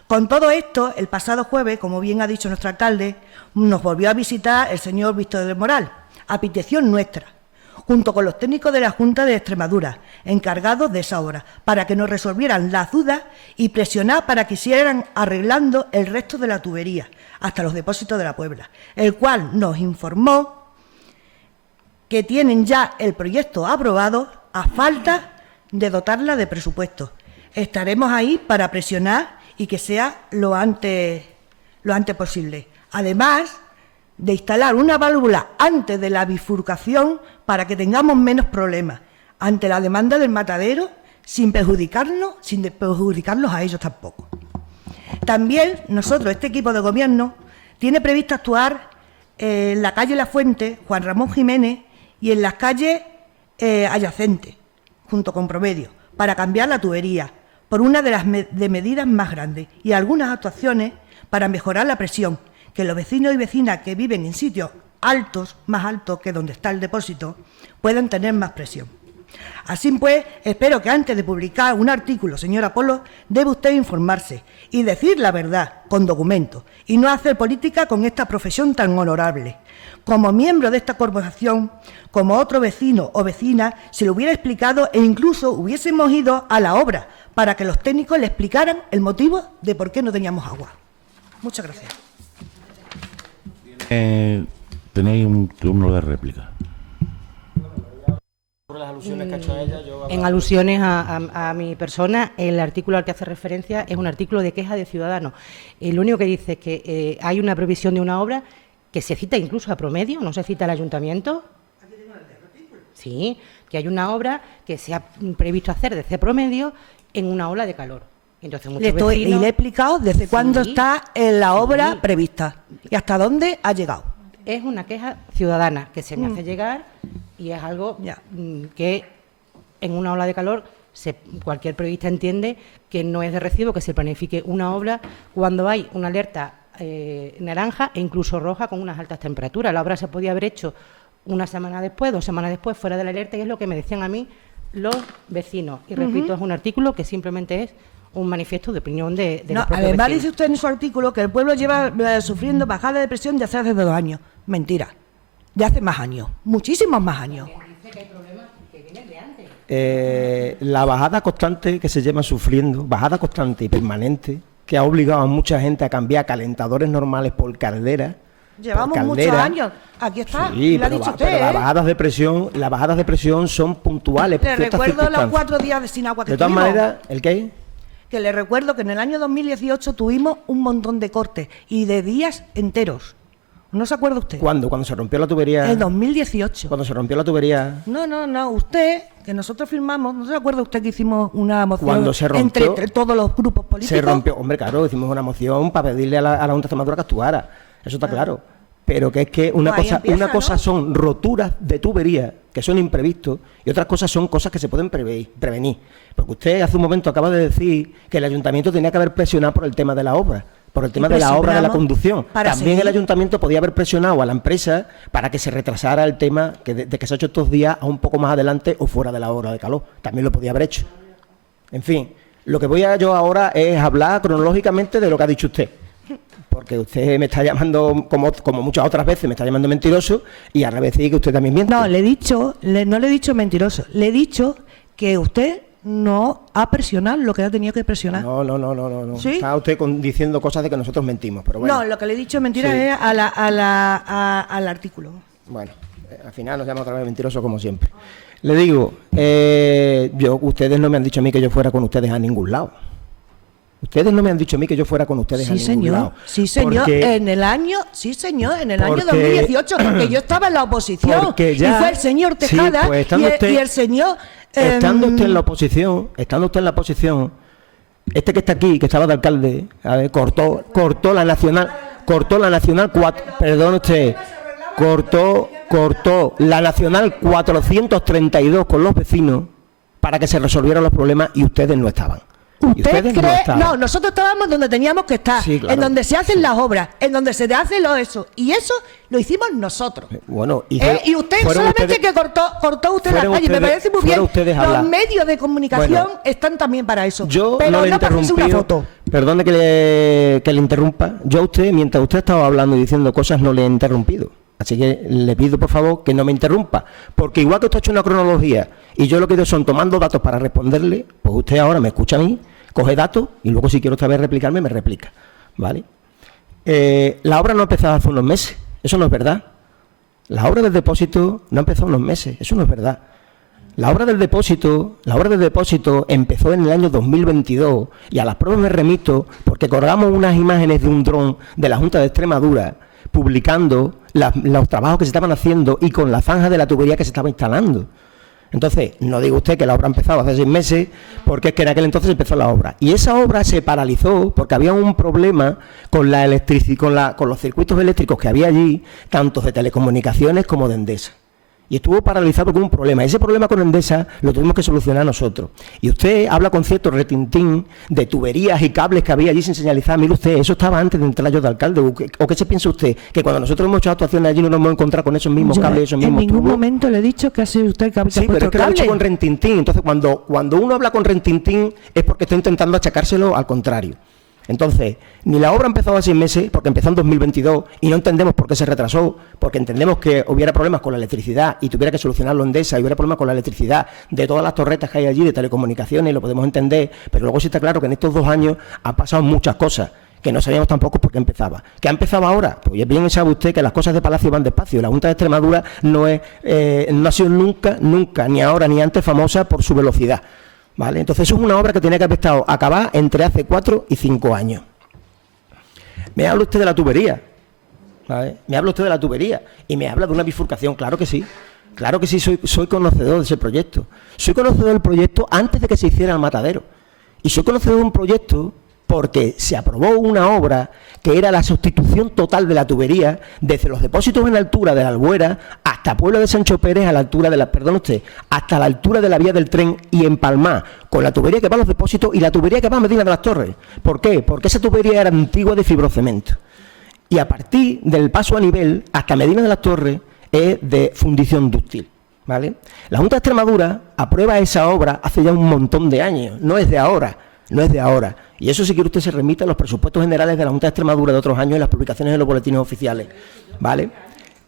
Con todo esto, el pasado jueves, como bien ha dicho nuestro alcalde, nos volvió a visitar el señor Víctor del Moral, a petición nuestra, junto con los técnicos de la Junta de Extremadura, encargados de esa obra, para que nos resolvieran las dudas y presionar para que siguieran arreglando el resto de la tubería, hasta los depósitos de la Puebla, el cual nos informó que tienen ya el proyecto aprobado a falta de dotarla de presupuesto. Estaremos ahí para presionar y que sea lo antes posible. Además de instalar una válvula antes de la bifurcación para que tengamos menos problemas ante la demanda del matadero, sin perjudicarlos a ellos tampoco. También nosotros, este equipo de gobierno, tiene previsto actuar en la calle La Fuente, Juan Ramón Jiménez, y en las calles adyacentes, junto con Promedio, para cambiar la tubería por una de las medidas más grandes y algunas actuaciones para mejorar la presión, que los vecinos y vecinas que viven en sitios altos, más altos que donde está el depósito, puedan tener más presión. Así pues, espero que antes de publicar un artículo, señora Polo, debe usted informarse y decir la verdad con documentos y no hacer política con esta profesión tan honorable. Como miembro de esta corporación, como otro vecino o vecina, se lo hubiera explicado e incluso hubiésemos ido a la obra para que los técnicos le explicaran el motivo de por qué no teníamos agua. Muchas gracias. Tenéis un turno de réplica. En alusiones a mi persona, el artículo al que hace referencia es un artículo de queja de ciudadanos. Lo único que dice es que hay una previsión de una obra que se cita incluso a Promedio, no se cita al ayuntamiento. Sí, que hay una obra que se ha previsto hacer desde Promedio en una ola de calor. Entonces, muchos vecinos... Y le he explicado desde cuándo está en la obra prevista y hasta dónde ha llegado. Es una queja ciudadana que se me hace llegar y es algo que en una ola de calor cualquier periodista entiende que no es de recibo que se planifique una obra cuando hay una alerta naranja e incluso roja con unas altas temperaturas. La obra se podía haber hecho una semana después, 2 semanas después, fuera de la alerta, y es lo que me decían a mí los vecinos. Y repito, es un artículo que simplemente es un manifiesto de opinión de los propios además vecinos. dice usted en su artículo que el pueblo lleva sufriendo bajada de presión ya hace 2 años. Mentira, ya hace más años, muchísimos más años. La bajada constante que se lleva sufriendo, bajada constante y permanente, que ha obligado a mucha gente a cambiar calentadores normales por calderas. Llevamos muchos años. Aquí está, sí, lo ha dicho usted. Pero las bajadas de presión son puntuales. Le recuerdo los 4 días sin agua que de todas tuvimos. maneras, ¿el qué? Que le recuerdo que en el año 2018 tuvimos un montón de cortes y de días enteros. ¿No se acuerda usted? ¿Cuándo? Cuando se rompió la tubería. En 2018. Cuando se rompió la tubería. No. Usted, que nosotros firmamos, ¿no se acuerda usted que hicimos una moción Cuando se rompió, entre todos los grupos políticos? Se rompió, hombre, claro, hicimos una moción para pedirle a la Junta de Extremadura que actuara. Eso está claro. Pero que es que una cosa son roturas de tubería, que son imprevistos, y otras cosas son cosas que se pueden prevenir. Porque usted hace un momento acaba de decir que el ayuntamiento tenía que haber presionado por el tema de la obra, por el tema de la obra de la conducción. También el ayuntamiento podía haber presionado a la empresa para que se retrasara el tema de que se ha hecho estos días a un poco más adelante o fuera de la hora de calor. También lo podía haber hecho. En fin, lo que voy a yo ahora es hablar cronológicamente de lo que ha dicho usted. Porque usted me está llamando, como muchas otras veces, me está llamando mentiroso, y ahora me decir que usted también miente. No, no le he dicho mentiroso. Le he dicho que usted no ha presionado lo que ha tenido que presionar. No. ¿Sí? Está usted diciendo cosas de que nosotros mentimos, pero bueno. No, lo que le he dicho mentira es al artículo. Bueno, al final nos llama otra vez mentiroso como siempre. Le digo, ustedes no me han dicho a mí que yo fuera con ustedes a ningún lado. Ustedes no me han dicho a mí que yo fuera con ustedes a ningún lado. Sí, señor, en el año 2018, porque yo estaba en la oposición y fue el señor Tejada y el señor... Estando usted en la oposición, este que está aquí, que estaba de alcalde, cortó la Nacional 4, perdón usted, cortó la Nacional 432 con los vecinos para que se resolvieran los problemas y ustedes no estaban. ¿Usted cree? No, nosotros estábamos donde teníamos que estar, Sí, claro. en donde se hacen las obras, en donde se hacen eso. Y eso lo hicimos nosotros. Bueno, Y usted solamente que cortó usted la calle. Me parece muy bien. Los medios de comunicación están también para eso. Yo pero no le he no para hacerse una interrumpido. foto. Perdone que le interrumpa. Yo a usted, mientras usted estaba hablando y diciendo cosas, no le he interrumpido. Así que le pido, por favor, que no me interrumpa. Porque igual que usted ha hecho una cronología y yo lo que he ido son tomando datos para responderle, pues usted ahora me escucha a mí, coge datos y luego si quiero otra vez replicarme, me replica. ¿Vale? La obra no ha empezado hace unos meses. Eso no es verdad. La obra del depósito no ha empezado unos meses. Eso no es verdad. La obra del depósito empezó en el año 2022 y a las pruebas me remito porque colgamos unas imágenes de un dron de la Junta de Extremadura publicando los trabajos que se estaban haciendo y con la zanja de la tubería que se estaba instalando. Entonces, no diga usted que la obra ha empezado hace 6 meses, porque es que en aquel entonces empezó la obra. Y esa obra se paralizó porque había un problema con con los circuitos eléctricos que había allí, tanto de telecomunicaciones como de Endesa. Y estuvo paralizado porque hubo un problema. Ese problema con Endesa lo tuvimos que solucionar nosotros. Y usted habla con cierto retintín de tuberías y cables que había allí sin señalizar. Mire usted, eso estaba antes de entrar yo de alcalde. ¿O qué se piensa usted? Que cuando nosotros hemos hecho actuaciones allí no nos hemos encontrado con esos mismos cables y esos mismos tubos. En ningún momento le he dicho que ha sido usted que ha puesto el cable. Sí, pero es que lo he hecho con retintín. Entonces, cuando uno habla con retintín es porque está intentando achacárselo al contrario. Entonces, ni la obra ha empezado hace 6 meses, porque empezó en 2022, y no entendemos por qué se retrasó, porque entendemos que hubiera problemas con la electricidad y tuviera que solucionarlo Endesa, y hubiera problemas con la electricidad de todas las torretas que hay allí de telecomunicaciones, y lo podemos entender, pero luego sí está claro que en estos 2 años han pasado muchas cosas, que no sabíamos tampoco por qué empezaba. ¿Qué ha empezado ahora? Pues bien sabe usted que las cosas de Palacio van despacio. La Junta de Extremadura no ha sido nunca, ni ahora ni antes, famosa por su velocidad. ¿Vale? Entonces eso es una obra que tenía que haber estado acabada entre hace 4 y 5 años. Me habla usted de la tubería, ¿vale? Me habla usted de la tubería y me habla de una bifurcación. Claro que sí, soy conocedor de ese proyecto. Soy conocedor del proyecto antes de que se hiciera el matadero. Y soy conocedor de un proyecto porque se aprobó una obra que era la sustitución total de la tubería desde los depósitos en altura de la Albuera hasta Pueblo de Sancho Pérez a la altura de hasta la altura de la vía del tren y empalmar con la tubería que va a los depósitos y la tubería que va a Medina de las Torres. ¿Por qué? Porque esa tubería era antigua de fibrocemento. Y a partir del paso a nivel hasta Medina de las Torres es de fundición dúctil. ¿Vale? La Junta de Extremadura aprueba esa obra hace ya un montón de años, no es de ahora. Y eso si quiere usted se remite a los presupuestos generales de la Junta de Extremadura de otros años y las publicaciones en los boletines oficiales, ¿vale?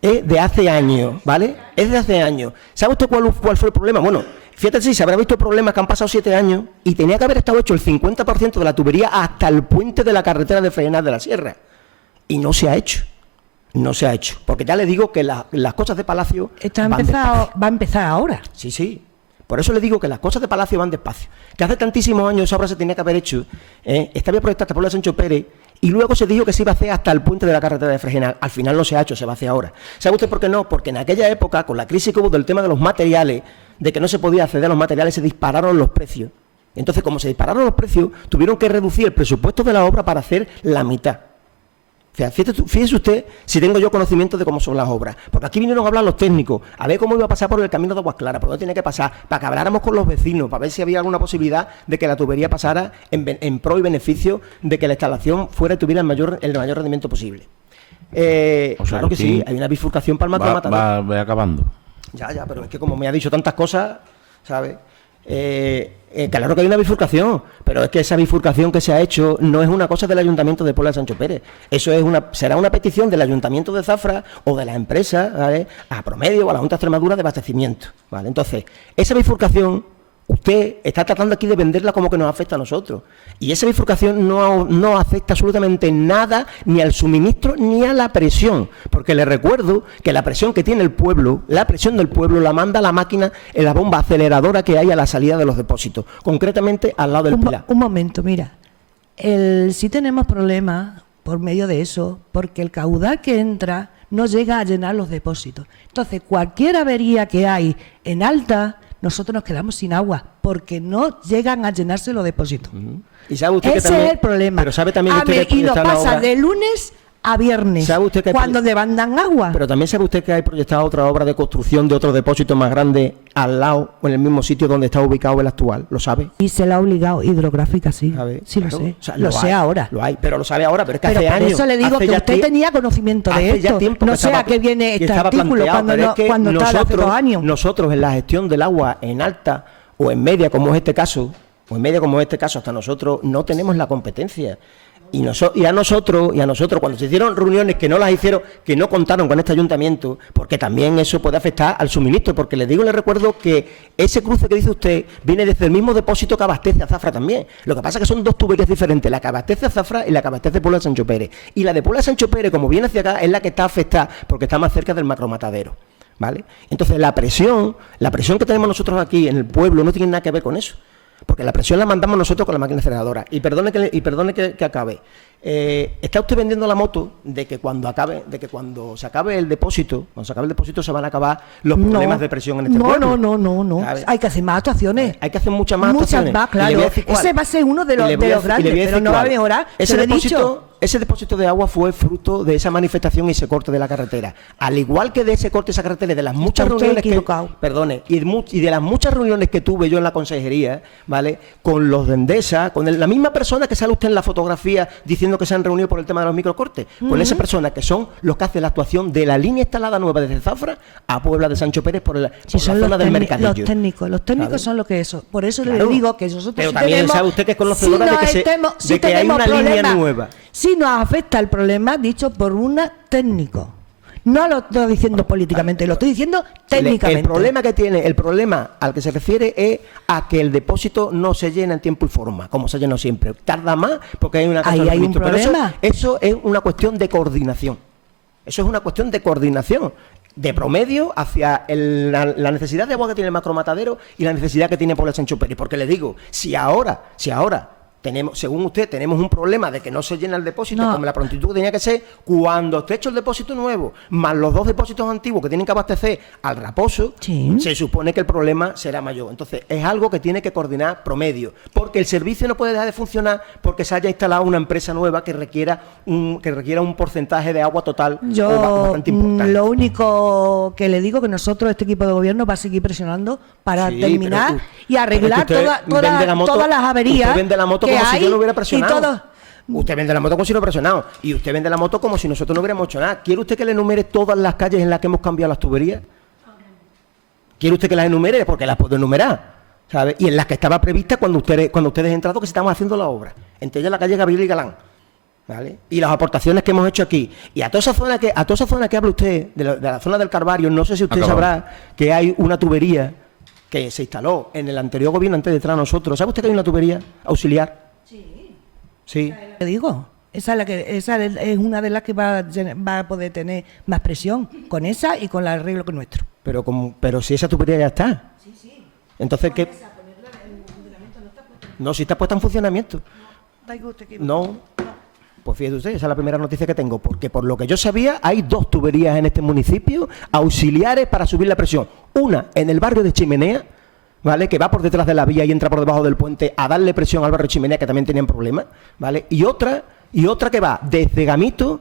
Es de hace años, ¿vale? Es de hace años. ¿Sabe usted cuál fue el problema? Bueno, fíjate si se habrá visto problemas que han pasado 7 años y tenía que haber estado hecho el 50% de la tubería hasta el puente de la carretera de Fregenal de la Sierra. Y no se ha hecho. Porque ya le digo que las cosas de Palacio va a empezar ahora. Sí. Por eso le digo que las cosas de Palacio van despacio. Que hace tantísimos años esa obra se tenía que haber hecho. Estaba proyectada hasta Pueblo de Sancho Pérez y luego se dijo que se iba a hacer hasta el puente de la carretera de Fregenal. Al final no se ha hecho, se va a hacer ahora. ¿Sabe usted por qué no? Porque en aquella época, con la crisis que hubo del tema de los materiales, de que no se podía acceder a los materiales, se dispararon los precios. Entonces, como se dispararon los precios, tuvieron que reducir el presupuesto de la obra para hacer la mitad. Fíjese usted si tengo yo conocimiento de cómo son las obras. Porque aquí vinieron a hablar los técnicos, a ver cómo iba a pasar por el camino de Aguas Claras, por dónde tenía que pasar, para que habláramos con los vecinos, para ver si había alguna posibilidad de que la tubería pasara en pro y beneficio de que la instalación fuera y tuviera el mayor rendimiento posible. Claro que sí, hay una bifurcación para el matadero. Va acabando. Ya, pero es que como me ha dicho tantas cosas, ¿sabes? Claro que hay una bifurcación, pero es que esa bifurcación que se ha hecho no es una cosa del Ayuntamiento de Puebla de Sancho Pérez. Eso será una petición del Ayuntamiento de Zafra o de la empresa, ¿vale? A Promedio o a la Junta de Extremadura de abastecimiento, ¿vale? Entonces, esa bifurcación usted está tratando aquí de venderla como que nos afecta a nosotros. Y esa bifurcación no afecta absolutamente nada ni al suministro ni a la presión. Porque le recuerdo que la presión que tiene el pueblo, la presión del pueblo la manda la máquina en la bomba aceleradora que hay a la salida de los depósitos. Concretamente al lado del Pilar. Un momento, mira. Sí tenemos problemas por medio de eso, porque el caudal que entra no llega a llenar los depósitos. Entonces, cualquier avería que hay en alta, nosotros nos quedamos sin agua porque no llegan a llenarse los depósitos. ¿Y sabe usted ese que también, es el problema. Pero sabe también usted que y nos está pasa obra... de lunes a viernes, ¿Sabe usted que cuando demandan agua. Pero también sabe usted que hay proyectada otra obra de construcción de otro depósito más grande al lado o en el mismo sitio donde está ubicado el actual. ¿Lo sabe? Y se la ha obligado hidrográfica, sí. Sí, Claro, lo sé. o sea, lo sé ahora. Lo hay, pero lo sabe ahora, pero es que Pero hace por años. eso le digo hace que ya usted tenía conocimiento de hace ya esto. tiempo No que sé estaba- a qué viene que este estaba artículo planteado, cuando, pero no, es que cuando está de hace 2 años. Nosotros en la gestión del agua en alta o en media, como es este caso, hasta nosotros no tenemos la competencia. Y a nosotros, cuando se hicieron reuniones que no las hicieron, que no contaron con este ayuntamiento, porque también eso puede afectar al suministro, porque les recuerdo que ese cruce que dice usted viene desde el mismo depósito que abastece a Zafra también. Lo que pasa es que son dos tuberías diferentes, la que abastece a Zafra y la que abastece Puebla de Sancho Pérez. Y la de Puebla de Sancho Pérez, como viene hacia acá, es la que está afectada porque está más cerca del macromatadero, ¿vale? Entonces la presión que tenemos nosotros aquí en el pueblo no tiene nada que ver con eso. Porque la presión la mandamos nosotros con la máquina aceleradora. Y perdone que acabe. Está usted vendiendo la moto de que cuando se acabe el depósito, se van a acabar los problemas de presión en este pueblo. No. Hay que hacer más actuaciones. Hay que hacer muchas más actuaciones. Muchas más, claro. Ese va a ser uno de los grandes, pero no va a mejorar. Ese depósito de agua fue fruto de esa manifestación y ese corte de la carretera. Al igual que de ese corte de esa carretera y de las muchas reuniones y de las muchas reuniones que tuve yo en la consejería, ¿vale? Con los de Endesa, con la misma persona que sale usted en la fotografía diciendo que se han reunido por el tema de los microcortes, con esa persona que son los que hacen la actuación de la línea instalada nueva desde Zafra a Puebla de Sancho Pérez por la zona del mercadillo. Los técnicos son lo que eso. Por eso Claro. le digo que nosotros pero también sabe usted que es conocedora de que hay una línea nueva. Si nos afecta el problema dicho por un técnico. No lo estoy diciendo políticamente, lo estoy diciendo técnicamente. El problema al que se refiere es a que el depósito no se llena en tiempo y forma, como se llenó siempre. Tarda más porque hay una Ahí hay un problema. Eso es una cuestión de coordinación. Eso es una cuestión de coordinación, de promedio hacia la necesidad de agua que tiene el macromatadero y la necesidad que tiene Puebla de Sancho Pérez. Porque le digo, si ahora según usted, tenemos un problema de que no se llena el depósito, como la prontitud que tenía que ser, cuando esté hecho el depósito nuevo, más los dos depósitos antiguos que tienen que abastecer al Raposo, se supone que el problema será mayor. Entonces, es algo que tiene que coordinar promedio, porque el servicio no puede dejar de funcionar porque se haya instalado una empresa nueva que requiera un porcentaje de agua total bastante importante. Lo único que le digo que nosotros, este equipo de gobierno, va a seguir presionando para terminar y arreglar todas las averías. Usted vende la moto como si yo no hubiera presionado. Y usted vende la moto como si no hubiera presionado. Y usted vende la moto como si nosotros no hubiéramos hecho nada. ¿Quiere usted que le enumere todas las calles en las que hemos cambiado las tuberías? ¿Quiere usted que las enumere? Porque las puedo enumerar, ¿sabe? Y en las que estaba prevista cuando ustedes entraron que se estaban haciendo la obra. Entre ellas la calle Gabriel y Galán, ¿vale? Y las aportaciones que hemos hecho aquí. Y a toda esa zona que habla usted, de la zona del Calvario, no sé si usted sabrá que hay una tubería que se instaló en el anterior gobierno antes de entrar a nosotros. ¿Sabe usted que hay una tubería auxiliar? Sí. Le digo, esa es una de las que va a poder tener más presión, con esa y con el arreglo con nuestro. Pero si esa tubería ya está. Sí. Entonces, ¿qué? No, si está puesta en funcionamiento. No. Pues fíjese usted, esa es la primera noticia que tengo, porque por lo que yo sabía, hay 2 tuberías en este municipio auxiliares para subir la presión. Una en el barrio de Chimenea, ¿vale? Que va por detrás de la vía y entra por debajo del puente a darle presión al barrio de Chimenea, que también tenían problemas, ¿vale? Y otra que va desde Gamito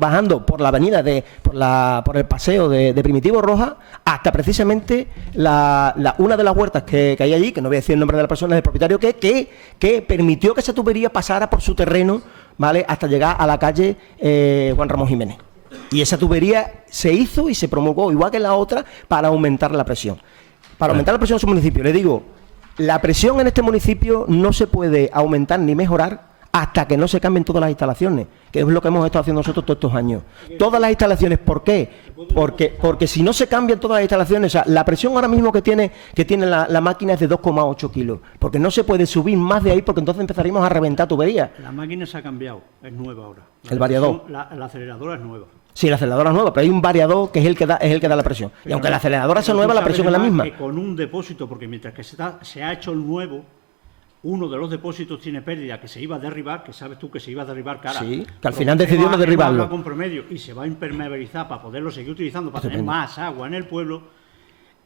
bajando por la avenida por el paseo de Primitivo Roja hasta precisamente una de las huertas que hay allí, que no voy a decir el nombre de la persona, del propietario, que permitió que esa tubería pasara por su terreno, ¿vale? Hasta llegar a la calle Juan Ramón Jiménez. Y esa tubería se hizo y se promulgó, igual que la otra, para aumentar la presión. Para aumentar la presión en su municipio. Le digo, la presión en este municipio no se puede aumentar ni mejorar hasta que no se cambien todas las instalaciones, que es lo que hemos estado haciendo nosotros todos estos años. Todas las instalaciones, ¿por qué? Porque si no se cambian todas las instalaciones, o sea, la presión ahora mismo que tiene la máquina es de 2,8 kilos, porque no se puede subir más de ahí, porque entonces empezaríamos a reventar tuberías. La máquina se ha cambiado, es nueva ahora. El variador. La aceleradora es nueva. Sí, la aceleradora es nueva, pero hay un variador que es el que da la presión. Pero y aunque la aceleradora sea nueva, la presión es la misma. Que con un depósito, porque mientras que se ha hecho el nuevo, uno de los depósitos tiene pérdida, que se iba a derribar, que sabes tú que se iba a derribar cara. Sí, que al final decidió no derribarlo. Con promedio y se va a impermeabilizar para poderlo seguir utilizando, para tener más agua en el pueblo.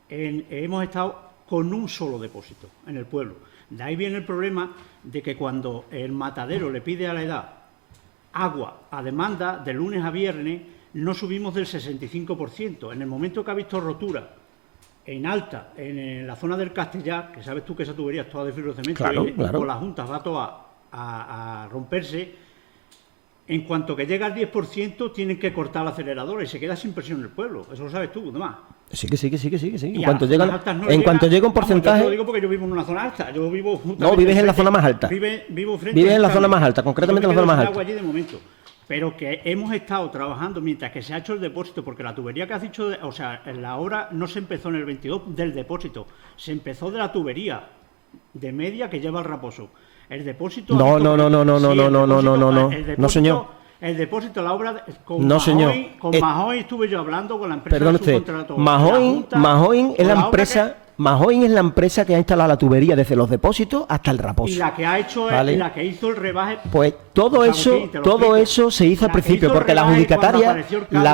Hemos estado con un solo depósito en el pueblo. De ahí viene el problema de que cuando el matadero le pide a la edad agua a demanda de lunes a viernes no subimos del 65%. En el momento que ha visto rotura en alta, en la zona del Castellar, que sabes tú que esa tubería es toda de fibrocemento, claro, y claro, con las juntas va toda a romperse, en cuanto que llega al 10% tienen que cortar la aceleradora y se queda sin presión en el pueblo. Eso lo sabes tú, además. Sí. En Y cuanto a llega, las zonas altas no en cuanto llega un vamos, porcentaje... yo te lo digo porque yo vivo en una zona alta. Yo vivo No, vives en la zona más alta. Vivo frente Vives en la a zona más alta, concretamente en la zona más alta. agua allí de momento. Pero que hemos estado trabajando mientras que se ha hecho el depósito, porque la tubería que has dicho, o sea, la obra no se empezó en el 22 del depósito, se empezó de la tubería de media que lleva el Raposo. El depósito... No, señor. El depósito, la obra con No, Majoy, señor. Con Majoy estuve yo hablando con la empresa Perdón de usted, subcontrato, Majoy es la obra empresa... Majoy es la empresa que ha instalado la tubería desde los depósitos hasta el Raposo. y la que ha hecho, ¿vale? la que hizo el rebaje. Pues todo Agustín, te lo explico. eso se hizo al La que principio, hizo el porque la rebaje adjudicataria, cuando apareció el cable al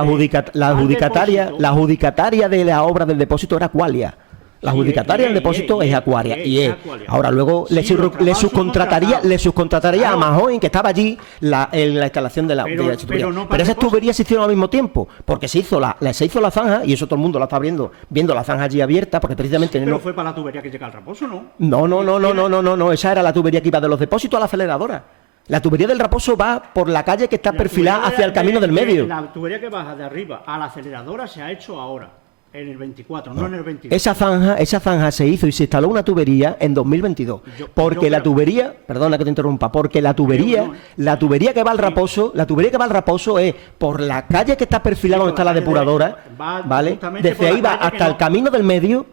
la adjudicataria de la obra del depósito era Qualia. La Sí, adjudicataria del depósito es Aquaria. Ahora luego Sí, le los trabajos subcontrataría claro. a Majoy, que estaba allí en la instalación de la tubería. pero no para Pero esas depósito. tuberías se hicieron al mismo tiempo, porque se hizo la zanja, y eso todo el mundo la está viendo la zanja allí abierta, porque precisamente Pero no... fue para la tubería que llega al Raposo, ¿no? No, esa era la tubería que iba de los depósitos a la aceleradora. La tubería del Raposo va por la calle que está La perfilada tubería hacia el camino del medio. La tubería que baja de arriba a la aceleradora se ha hecho ahora, en el 24, no en el 22. Esa zanja se hizo y se instaló una tubería en 2022. Porque la tubería, perdona que te interrumpa, porque la tubería que va al Raposo, es por la calle que está perfilada donde está la depuradora, ¿vale? Desde ahí va hasta el camino del medio,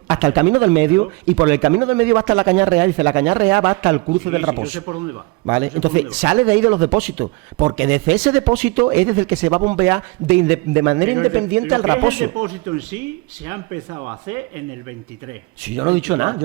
y por el camino del medio va hasta la Cañar Real, y de la Cañar Real va hasta el cruce del Raposo. Yo sé por dónde va. ¿Vale? Entonces sale de ahí de los depósitos, porque desde ese depósito es desde el que se va a bombear de manera independiente al Raposo. El depósito en sí se ha empezado a hacer en el 23. Sí, yo no he dicho nada.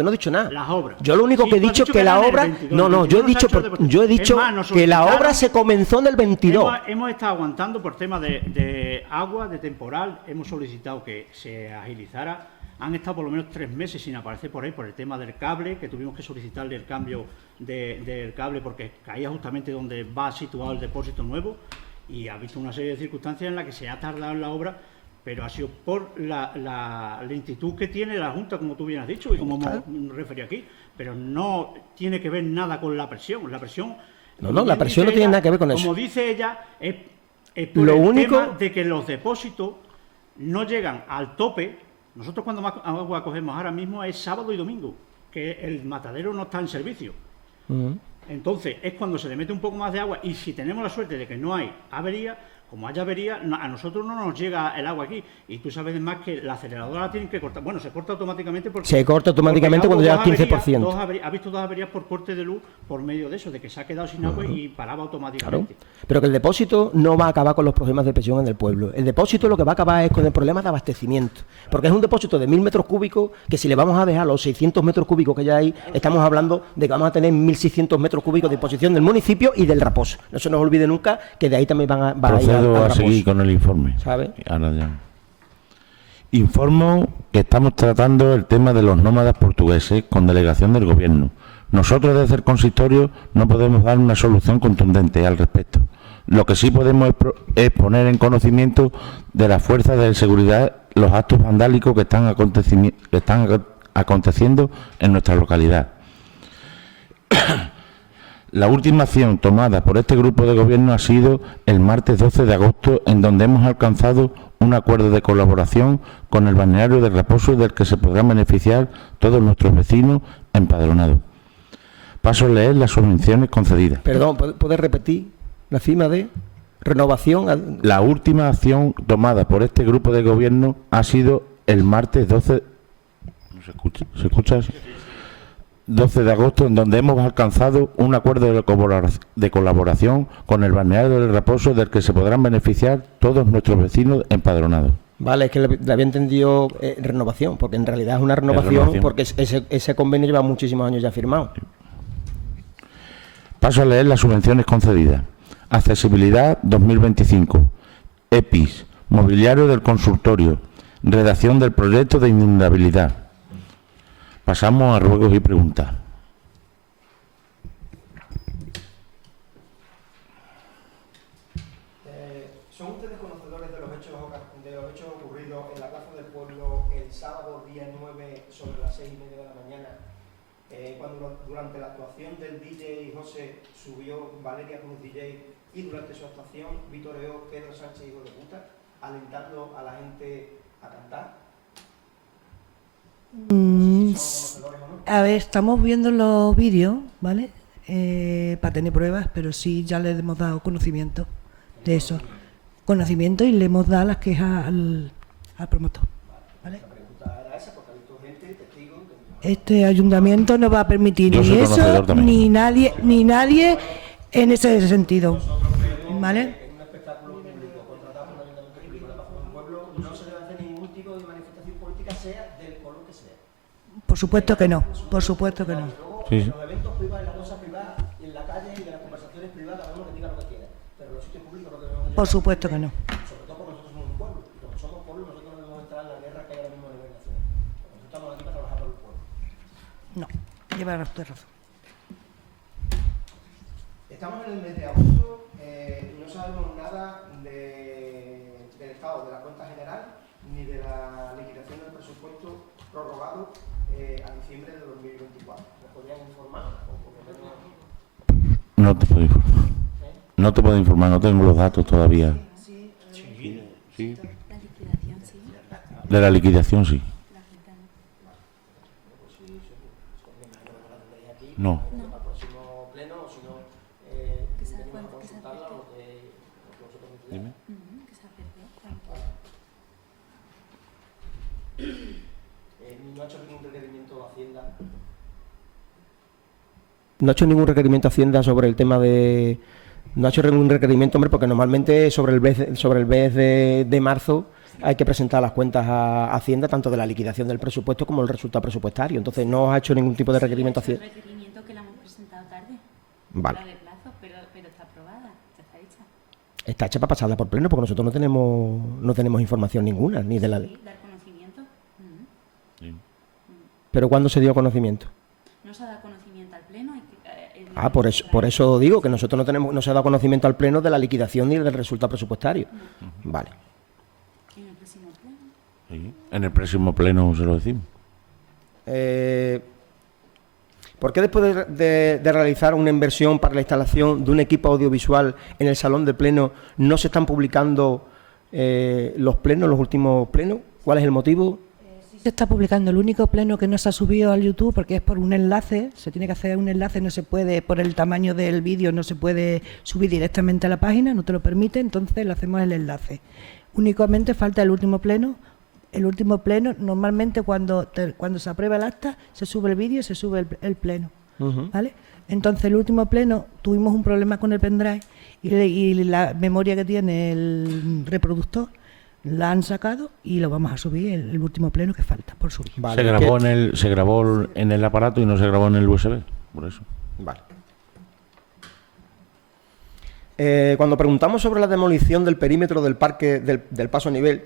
Las obras. Yo lo único Sí, que he tú has dicho dicho que que la era en el obra... 22, yo he dicho Es más, nos que la solicitaron- obra se comenzó en el 22. Hemos estado aguantando por temas de agua, de temporal. Hemos solicitado que se agilizara. Han estado por lo menos 3 meses sin aparecer por ahí por el tema del cable, que tuvimos que solicitarle el cambio del cable porque caía justamente donde va situado el depósito nuevo, y ha visto una serie de circunstancias en las que se ha tardado en la obra, pero ha sido por la lentitud que tiene la Junta, como tú bien has dicho y como hemos referido aquí, pero no tiene que ver nada con la presión. La presión... La presión no tiene nada que ver con eso. Como dice ella, es por Lo el único... tema de que los depósitos no llegan al tope. Nosotros cuando más agua cogemos ahora mismo es sábado y domingo, que el matadero no está en servicio. Entonces es cuando se le mete un poco más de agua, y si tenemos la suerte de que no hay avería, como haya avería, a nosotros no nos llega el agua aquí. Y tú sabes además que la aceleradora la tienen que cortar. Bueno, se corta automáticamente porque... Se corta automáticamente cuando llega al 15%. Ha visto 2 averías por corte de luz por medio de eso, de que se ha quedado sin agua y paraba automáticamente. Claro. Pero que el depósito no va a acabar con los problemas de presión en el pueblo. El depósito lo que va a acabar es con el problema de abastecimiento. Porque es un depósito de 1000 metros cúbicos que, si le vamos a dejar los 600 metros cúbicos que ya hay, estamos hablando de que vamos a tener 1600 metros cúbicos de disposición del municipio y del Raposo. No se nos olvide nunca que de ahí también va a ir Procedo al a seguir Raposo. con el informe. ¿Sabe? Ahora ya. Informo que estamos tratando el tema de los nómadas portugueses con delegación del Gobierno. Nosotros desde el consistorio no podemos dar una solución contundente al respecto. Lo que sí podemos es poner en conocimiento de las fuerzas de seguridad los actos vandálicos que están aconteciendo en nuestra localidad. La última acción tomada por este grupo de gobierno ha sido el martes 12 de agosto, en donde hemos alcanzado un acuerdo de colaboración con el balneario del Raposo, del que se podrán beneficiar todos nuestros vecinos empadronados. Paso a leer las subvenciones concedidas. Perdón, ¿puedes repetir la cima de renovación? La última acción tomada por este grupo de gobierno ha sido el martes 12... ¿No se escucha? ¿Se escucha? 12 de agosto, en donde hemos alcanzado un acuerdo de colaboración con el balneario del Raposo, del que se podrán beneficiar todos nuestros vecinos empadronados. Vale, es que le había entendido renovación, porque en realidad es una renovación, porque ese convenio lleva muchísimos años ya firmado. Paso a leer las subvenciones concedidas. Accesibilidad 2025, EPIS, mobiliario del consultorio, redacción del proyecto de inundabilidad. Pasamos a ruegos y preguntas. sobre las 6:30 de la mañana, cuando durante la actuación del DJ José subió Valeria Cruz DJ y durante su actuación vitoreó Pedro Sánchez hijo de puta, alentando a la gente a cantar. A ver, estamos viendo los vídeos, ¿vale? Para tener pruebas, pero sí ya le hemos dado conocimiento de eso. Conocimiento y le hemos dado las quejas al promotor, ¿vale? Este ayuntamiento no va a permitir Yo ni soy eso, conocedor también. ni nadie en ese sentido, ¿vale? En un espectáculo público contratado por el ayuntamiento público de la Paz del Pueblo no se debe hacer ningún tipo de manifestación política, sea del color que sea. Por supuesto que no, por supuesto que no. Sí, sí. En los eventos privados, en las cosas privadas, en la calle y de las conversaciones privadas, cada uno que diga lo que quiera. Pero en los sitios públicos no debemos. Por supuesto que no. Sobre todo porque nosotros somos un pueblo. Y como somos pueblo, nosotros no debemos entrar en la guerra que hay ahora mismo a nivel nacional. Nosotros estamos aquí para trabajar por el pueblo. No, lleva usted razón. Estamos en el mes de agosto, no sabemos nada del estado de la cuenta general ni de la liquidación del presupuesto prorrogado a diciembre de 2024. ¿Me podrían informar? No te puedo informar. No te puedo informar, no tengo los datos todavía. Sí. La liquidación, sí. De la liquidación, sí. No. Para el próximo pleno, o si no, venimos a consultarla lo que vosotros decidáis. Dime. Que se apreció. No ha hecho ningún requerimiento a Hacienda. No ha hecho ningún requerimiento a Hacienda sobre el tema de... No ha hecho ningún requerimiento, hombre, porque normalmente sobre el mes de marzo hay que presentar las cuentas a Hacienda, tanto de la liquidación del presupuesto como el resultado presupuestario. Entonces no ha hecho ningún tipo de requerimiento a Hacienda. Es un requerimiento que la hemos presentado tarde. Vale. La de plazo, pero está aprobada, ya está hecha. Está hecha para pasarla por pleno, porque nosotros no tenemos información ninguna, ni de la... Sí, dar conocimiento. Sí. ¿Pero cuándo se dio conocimiento? No se ha dado conocimiento al pleno. Por eso digo que nosotros no se ha dado conocimiento al pleno de la liquidación ni del resultado presupuestario. Vale. En el próximo pleno. Sí. En el próximo pleno se lo decimos. ¿Por qué después de realizar una inversión para la instalación de un equipo audiovisual en el salón de pleno no se están publicando los últimos plenos? ¿Cuál es el motivo? Sí se está publicando. El único pleno que no se ha subido al YouTube porque es por un enlace, se tiene que hacer un enlace, no se puede, por el tamaño del vídeo no se puede subir directamente a la página, no te lo permite, entonces le hacemos el enlace. Únicamente falta el último pleno. El último pleno, normalmente cuando se aprueba el acta, se sube el vídeo y se sube el pleno. ¿Vale? Entonces, el último pleno tuvimos un problema con el pendrive y la memoria que tiene el reproductor la han sacado y lo vamos a subir el último pleno que falta por subir. Vale, Se grabó en el aparato y no se grabó en el USB, por eso. Vale. Cuando preguntamos sobre la demolición del perímetro del parque del paso a nivel,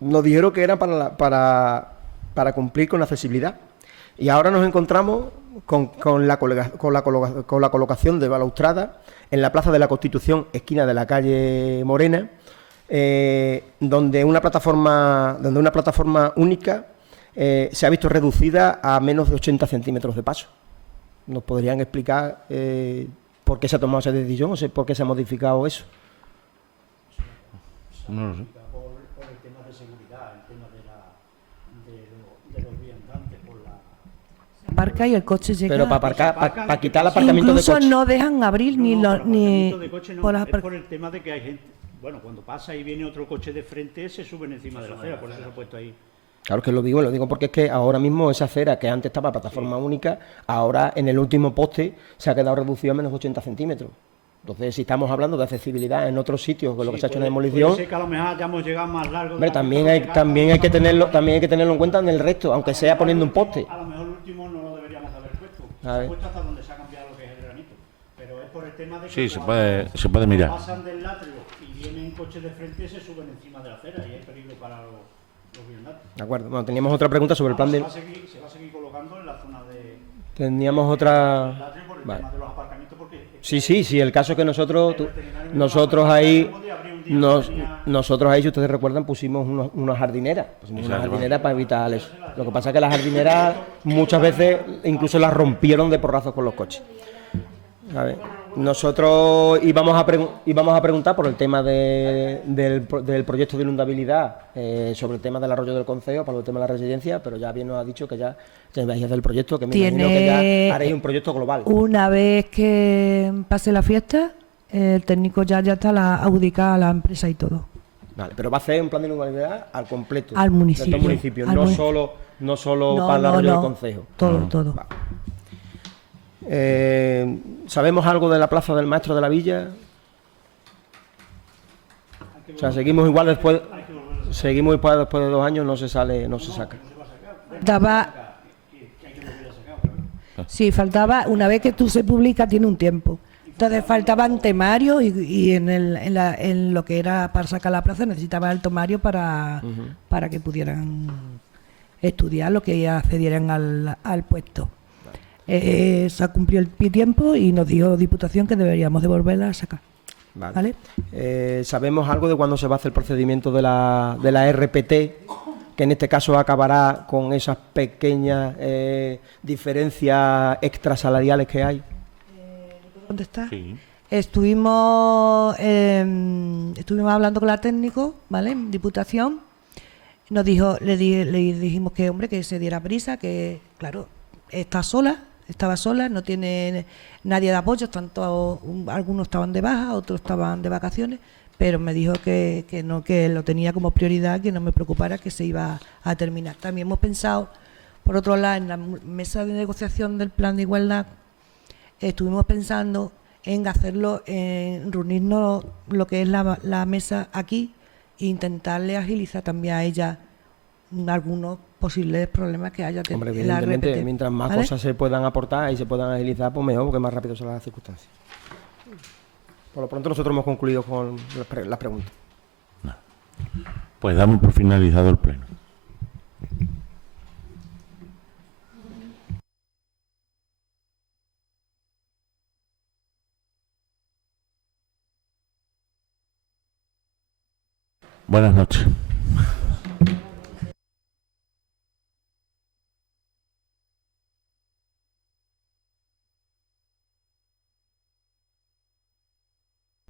nos dijeron que era para cumplir con la accesibilidad. Y ahora nos encontramos con la colocación de balaustrada en la Plaza de la Constitución, esquina de la calle Morena, donde una plataforma única se ha visto reducida a menos de 80 centímetros de paso. ¿Nos podrían explicar por qué se ha tomado esa decisión o por qué se ha modificado eso? No lo sé. Por el tema de seguridad, el tema de los viandantes, por la... Aparca y el coche llega. Pero para quitar el aparcamiento de incluso coche. no dejan abrir ni por los aparcamiento de coche no, por las es apar- por el tema de que hay gente... Bueno, cuando pasa y viene otro coche de frente, se suben encima de la acera, por eso se ha puesto ahí. Claro que lo digo porque es que ahora mismo esa acera que antes estaba plataforma única, ahora en el último poste se ha quedado reducido a menos 80 centímetros. Entonces, si estamos hablando de accesibilidad en otros sitios con lo que se ha hecho en la demolición, Puede ser que a lo mejor hayamos llegado más largo. hombre, también hay que tenerlo en cuenta en el resto, aunque sea poniendo un poste. A lo mejor el último no lo deberíamos haber puesto. Se A ha ver. puesto hasta donde se ha cambiado lo que es el granito. Pero es por el tema de que Sí, se cuando puede mirar. pasan del atrio y vienen coches de frente, se suben encima de la acera y hay peligro para los viandantes. De acuerdo. Bueno, teníamos otra pregunta sobre el plan de... Se va a seguir colocando en la zona de... Teníamos otra... del atrio por el Vale. tema de los aparcamientos porque... Sí, el caso es que nosotros el veterinario me lo va a ahí... podía abrir un día nosotros ahí, si ustedes recuerdan, pusimos unas jardineras. Para evitar eso. Lo que pasa es que las jardineras muchas veces incluso las rompieron de porrazos con los coches. ¿Sabes? Nosotros íbamos a preguntar por el tema del proyecto de inundabilidad, sobre el tema del arroyo del Concejo, para el tema de la residencia, pero ya bien nos ha dicho que ya se vais a hacer el proyecto, que me imagino que ya haréis un proyecto global. Una vez que pase la fiesta, el técnico ya está adjudicada a la empresa y todo. Vale, pero va a hacer un plan de inundabilidad al completo. Al municipio. De todo el municipio, no solo para el arroyo del Concejo. Todo. Vale. ¿Sabemos algo de la plaza del maestro de la villa? O sea, seguimos igual después de 2 años, no se saca. Sí, faltaba, una vez que tú se publica tiene un tiempo. Entonces faltaban temarios y en lo que era para sacar la plaza necesitaba el temario para que pudieran estudiar lo que accedieran al puesto. Se ha cumplido el tiempo y nos dijo Diputación que deberíamos devolverla a sacar. ¿Vale? ¿Sabemos algo de cuándo se va a hacer el procedimiento de la RPT, que en este caso acabará con esas pequeñas diferencias extrasalariales que hay? ¿Puedo contestar? Sí. Estuvimos hablando con la técnico, ¿vale? Diputación. Nos dijo, le dijimos que, hombre, que se diera prisa, que, claro, estaba sola, no tiene nadie de apoyo, algunos estaban de baja, otros estaban de vacaciones, pero me dijo que lo tenía como prioridad, que no me preocupara, que se iba a terminar. También hemos pensado, por otro lado, en la mesa de negociación del plan de igualdad, estuvimos pensando en hacerlo, en reunirnos lo que es la mesa aquí e intentarle agilizar también a ella algunos posibles problemas que haya. Hombre, evidentemente, mientras más cosas se puedan aportar y se puedan agilizar, pues mejor, porque más rápido son las circunstancias. Por lo pronto nosotros hemos concluido con las preguntas. No. Pues damos por finalizado el pleno. Buenas noches.